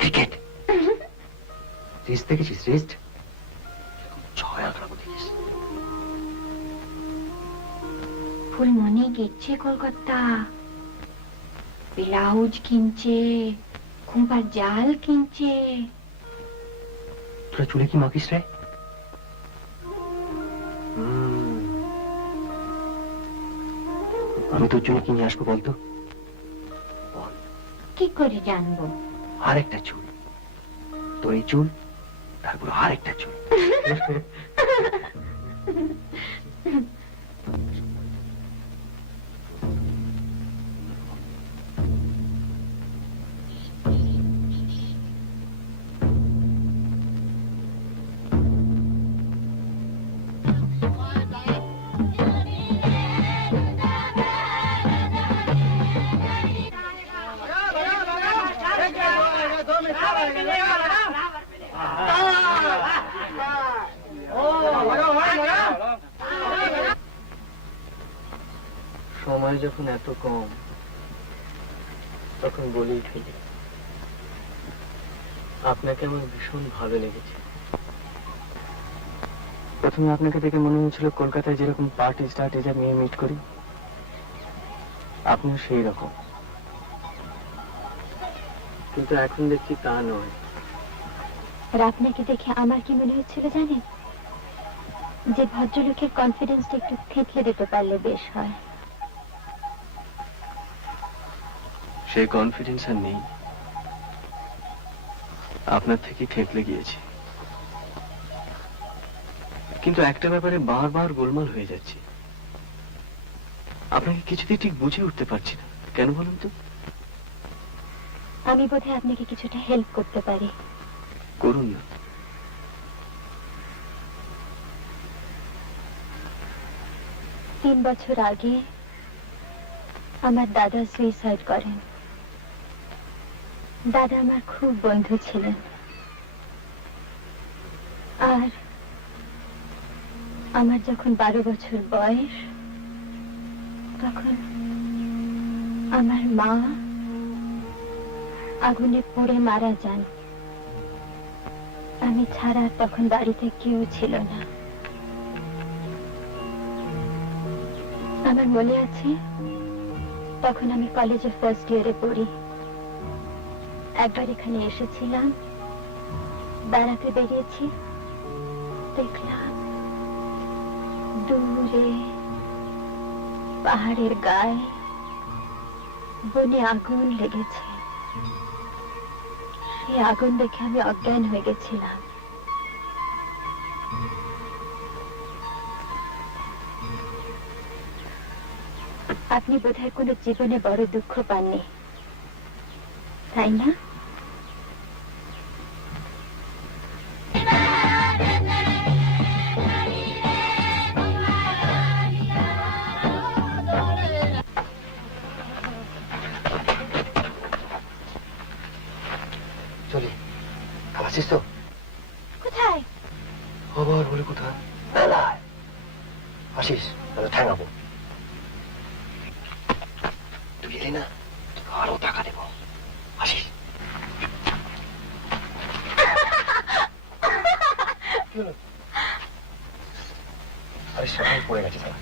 ক্রিকেট। রেস্ট দেখেছিস? রেস্ট 6 আঁকড়াবো দেখিস। ফুলমণি গেছে কলকাতা, ব্লাউজ কিনছে, খুম্পার জাল কিনছে। তোরা চুলে কি মাখিস রে? আমি তোর জন্য কি নিয়ে আসবো বলতো? কি করে জানবো? আরেকটা চুল, তোর এই চুল, তারপর আরেকটা চুল। সময় যখন এত কম তখন বলেই ফেলি, আপনাকে আমার ভীষণ ভালো লেগেছে। প্রথমে আপনাকে দেখে মনে হয়েছিল কলকাতায় যেরকম পার্টি স্টার্টে মেয়ে মিট করি, আপনিও সেই রকম। কিন্তু এখন দেখছি তা নয়। আর আপনাকে দেখে আমার কি মনে হচ্ছিল জানেন? যে ভদ্রলোকের কনফিডেন্সটা একটু থেতলে দিতে পারলে বেশ হয়। সেই কনফিডেন্স আর নেই, আপনার থেকে ঠেকলে গিয়েছি। কিন্তু একটা ব্যাপারে বারবার গোলমাল হয়ে যাচ্ছে, আপনাকে কিছুতেই ঠিক বুঝে উঠতে পারছি না। কেন বলুন তো? আমি বোধহয় আপনাকে কিছুটা হেল্প করতে পারি। করুন না। তিন বছর আগে আমার দাদা সুইসাইড করেন। দাদা আমার খুব বন্ধু ছিলেন, আর আমার যখন 12 বছর বয়স তখন আমার মা আগুনে পুড়ে মারা যান। আমি ছাড়া তখন বাড়িতে কেউ ছিল না। আমার মনে আছে তখন আমি কলেজে ফার্স্ট ইয়ারে পড়ি। একবার এখানে এসেছিলাম, বেড়াতে বেরিয়েছি, দেখলাম দূরে পাহাড়ের গায়ে বনে আগুন লেগেছে। সেই আগুন দেখে আমি অজ্ঞান হয়ে গেছিলাম। আপনি বোধহয় কোনো জীবনে বড় দুঃখ পাননি, তাই না? চলি, খাচ্ছিস তো? কোথায়? আবার বলে কোথায়? মেলায় আসিস, তাহলে ঠ্যাঙাবো। তুই এলি না, আরো টাকা দেবো। আসিস। কি হলো? আরে সবাই পড়ে গেছে স্যার।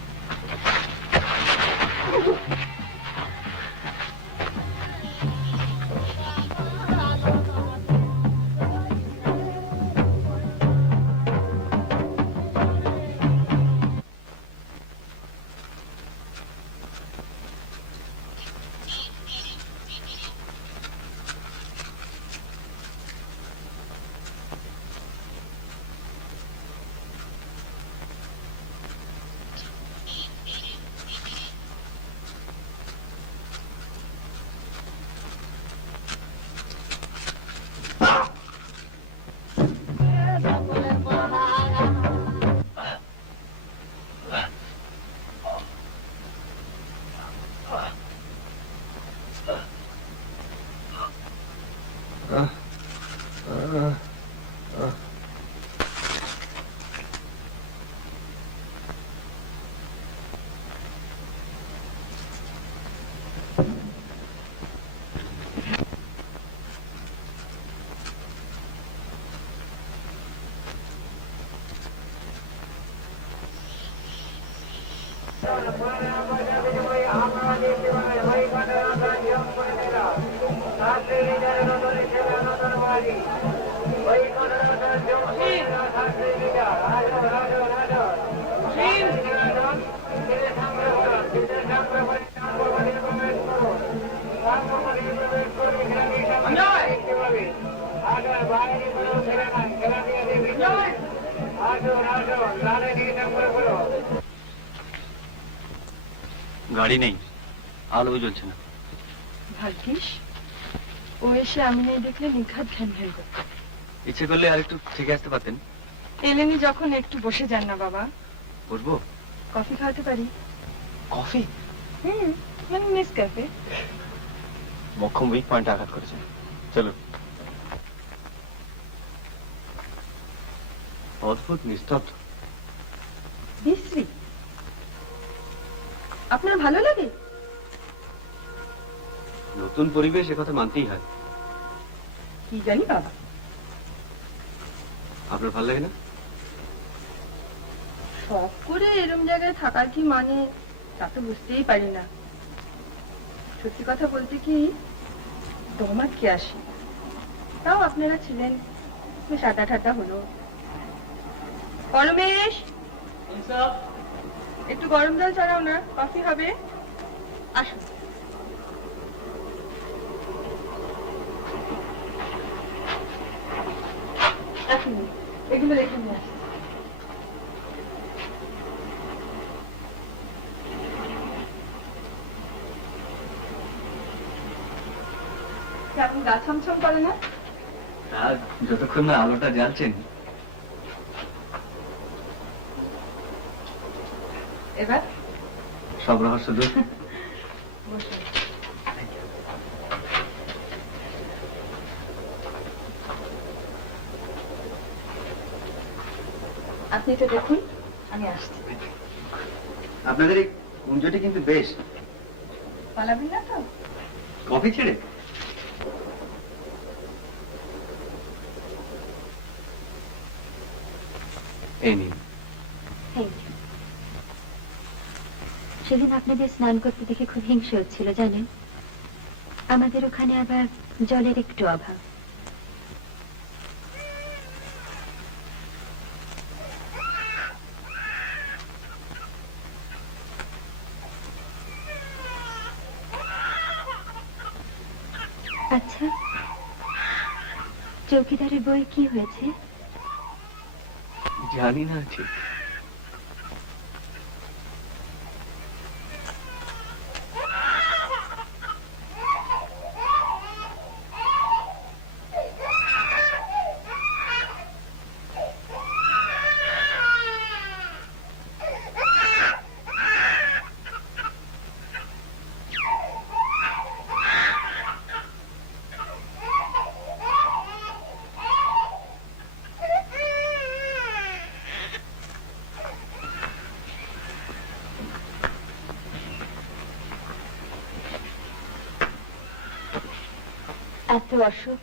গাড়ি নেই, আলো জ্বলছে না। ভাগ্যিস ও এসে আমি নেই দেখলে নিঘাত ঘ্যান ঘ্যান করত। ইচ্ছে করলে আর একটু থেকে আসতে পারতেন। এলেনি যখন একটু বসে যান না বাবা। বসবো? কফি খাওয়াতে পারি। কফি? মানে নেসক্যাফে। মক্ষম উইক পয়েন্টে আঘাত করেছে। চলো। অদ্ভুত নিস্তব্ধ। বিশ্রী। আপনার ভালো লাগে? নতুন পরিবেশ, একথা মানতেই হয়। কি জানি বাবা। আপনার ভালো লাগে না? শখ করে এরম জায়গায় থাকার কি মানে তা তো বুঝতেই পারি না। সত্যি কথা বলতে কি দমাত কে আসি। তাও আপনারা ছিলেন, বেশ আড্ডা ঠাড্ডা হলো। পরমেশ, একটু গরম জল ছাড়াও না, কফি হবে। আসুন। আসুন, এগুলো রেখে নিয়ে আসুন। আপনি গা ছমছম করে না? যতক্ষণ না আলোটা জ্বালছেন। এবার সব রহস্য দূর। আপনি তো দেখুন, আমি আসছি। আপনাদের এই কুঞ্জটি কিন্তু বেশ। পালাবেন না তো? কফি ছেড়ে? এই নিন। সেদিন আপনাদের স্নান করতে দেখে খুব হিংসে হচ্ছিল জানেন। আমাদের ওখানে আবার জলের একটু অভাব। আচ্ছা, চৌকিদারের বই কি হয়েছে? জানি না ঠিক। এত অসুখ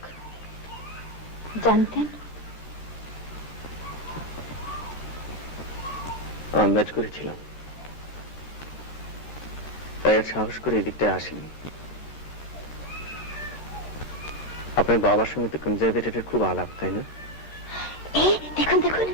জানতেন? আন্দাজ করেছিলাম, তাই আর সাহস করে এদিকটায় আসিনি। আপনার বাবার সঙ্গে তো কনজারভেটরের খুব আলাপ, তাই না? দেখুন দেখুন,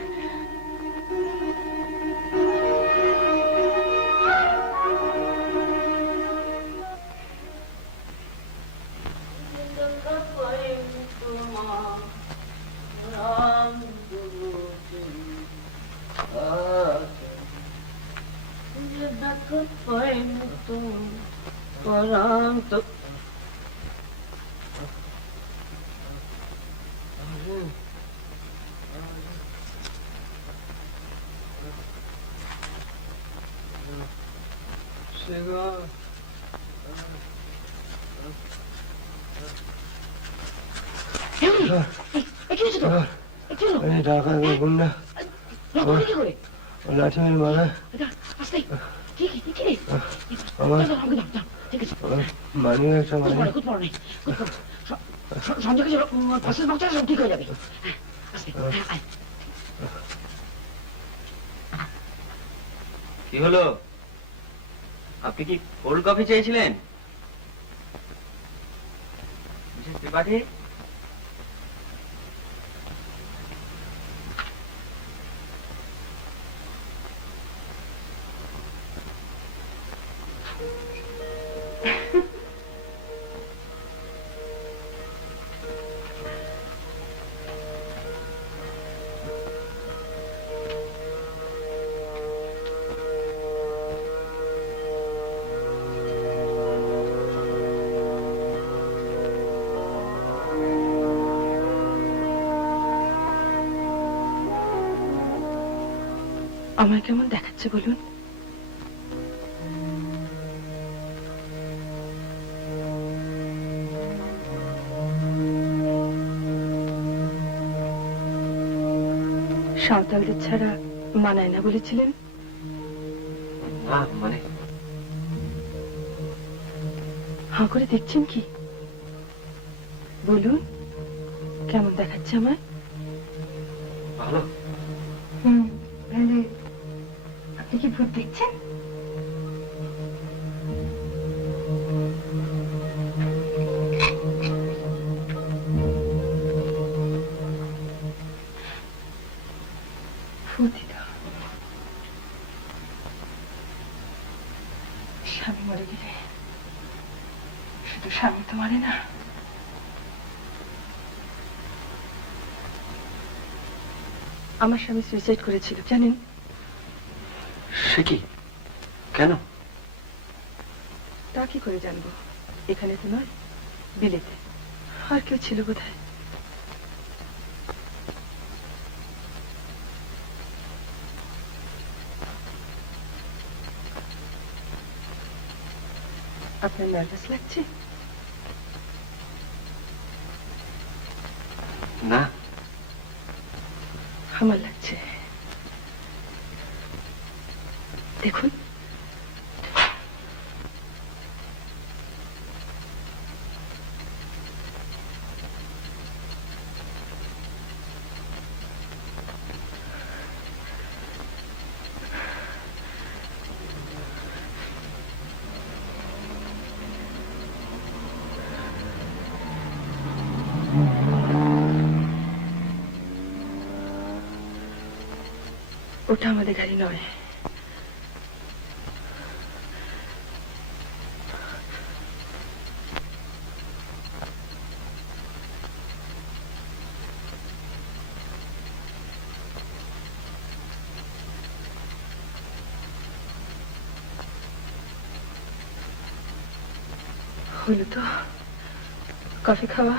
লাঠি মেরে মারা মানি একটা মানি ঠিক হয়ে যাবে। কি হলো? আপনি কি কোল্ড কফি চেয়েছিলেন? মিসেস ত্রিপাঠী, আমার কেমন দেখাচ্ছে বলুন? সাঁওতালদের ছাড়া মানায় না বলেছিলেন। না মানে হাঁ করে দেখছেন কি? বলুন, কেমন দেখাচ্ছে আমায়? ভালো। আপনি কি ভূত দেখছেন? স্বামী মরে গেলে শুধু স্বামী তো মরে না, আমার স্বামী সুইসাইড করেছিল জানেন? সে কি? কেন? তা কি করে জানবো? এখানে তো নয়, বিলেতে। আর কেউ ছিল বোধহয়। আপনার নার্ভাস লাগছে? না, আমার লাগছে। দেখুন, ওটা আমাদের গাড়ি নয়। হলো তো কফি খাওয়া।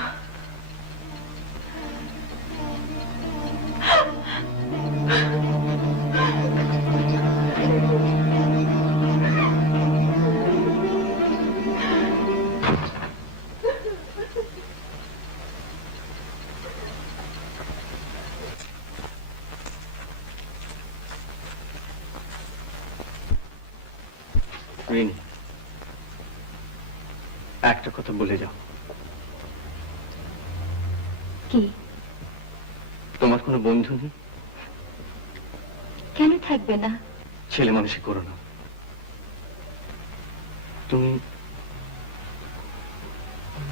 রিনি, একটা কথা বলে যাও। কি? তোমার কোনো বন্ধু নেই? কেন থাকবে না? ছেলে মানুষই করো না। তুমি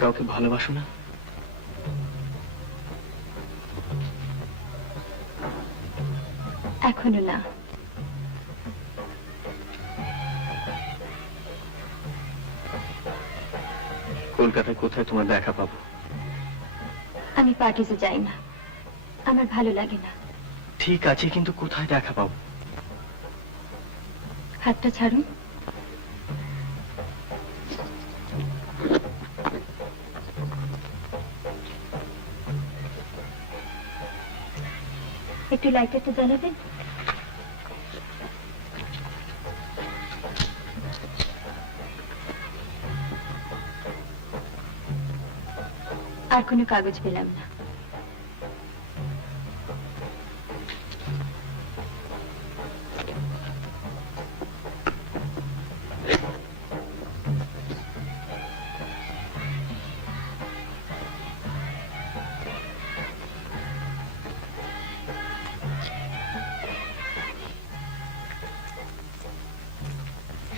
কাউকে ভালোবাসো না? এখনো না। কলকাতায় কোথায় তোমার দেখা পাবো? আমি পার্টিতে যাই না, আমার ভালো লাগে না। ঠিক আছে, কিন্তু কোথায় দেখা পাবো? হাতটা ছাড়ুন। একটু লাইটারটা জ্বালাবেন? আর কোনো কাগজ পেলাম না।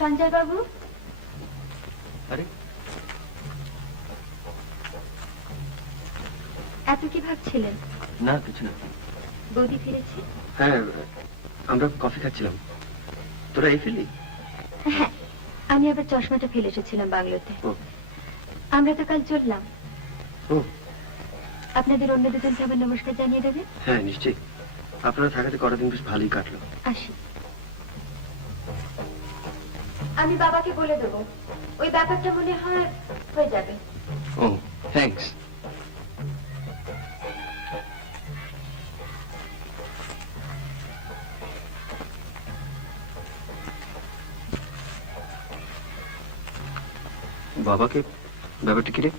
সঞ্জয় বাবু, আরে এত কি ভাবছিলেন? না, কিছু না। বৌদি ফিরেছে? হ্যাঁ, আমরা কফি খাচ্ছিলাম। তোরা এই ফিরলি? হ্যাঁ, আমি আবার চশমাটা ফেলে এসেছিলাম বাংলোতে। ও। আমরা তো কাল চললাম। ও আপনাদের অন্য দুজনকে আবার নমস্কার জানিয়ে দেবেন। হ্যাঁ, নিশ্চয়ই। আপনারা থাকাতে কটা দিন বেশ ভালোই কাটলো। আসি। আমি বাবাকে বলে দেবো, ওই ব্যাপারটা মনে হয় হয়ে যাবে। ও, থ্যাঙ্কস। বাবাকে ব্যাপারটা কি রে?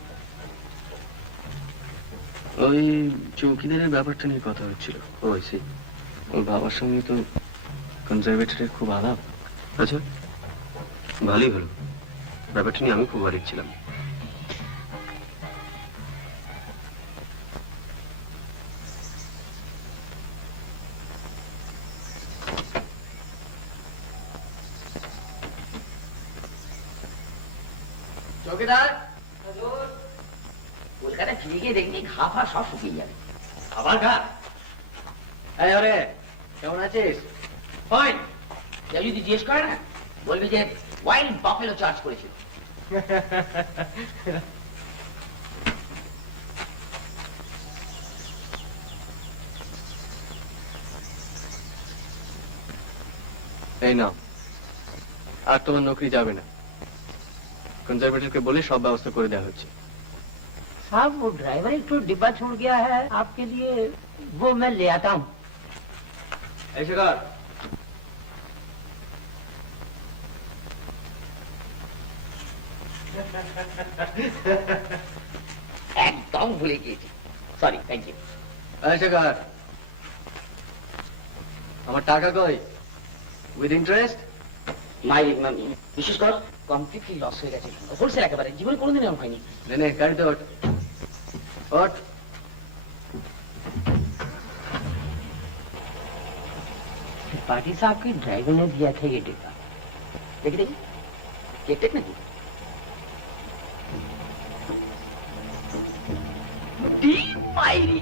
ওই চৌকিদারের ব্যাপারটা নিয়ে কথা হচ্ছিল। ও এসে ওর বাবার সঙ্গে তো কনজারভেটরের খুব আলাপ। আচ্ছা, ভালোই হলো। ব্যাপারটা নিয়ে আমি খুব ওয়ারিড ছিলাম। চৌকিদার, কলকাতা ফিরে গিয়ে দেখবি ঘা ফা সব শুকিয়ে যাবে। আবার গা? এই ওরে, কেমন আছিস? ফাইন। কেউ যদি জিজ্ঞেস করে না, বলবি যে ওয়াইল্ড বাফেলো চার্জ করেছিল। এই নাও, আর তোমার নৌকরি যাবে না। কনজারভেটরকে বলে সব ব্যবস্থা করে দেওয়া হচ্ছে। साहब वो ड्राइवर एक तो डिब्बा छोड़ गया है आपके लिए, वो मैं ले आता हूँ। এই শেখর, একদম ভুলে গিয়েছি, সরি, থ্যাংক ইউ। এই শেখর, আমার টাকা কই? With interest? মাই বিশেষ কর কমপ্লিটলি লস হয়ে গেছে, হোলসেল একেবারে, জীবনে কোনোদিন এরকম হয়নি। নে গাড়িতে ওঠ। ওঠ। त्रिपाठी साहब के ड्राइवर ने दिया था ये डिब्बा। দেখি দেখি, কেক টেক নাকি? डी मायरी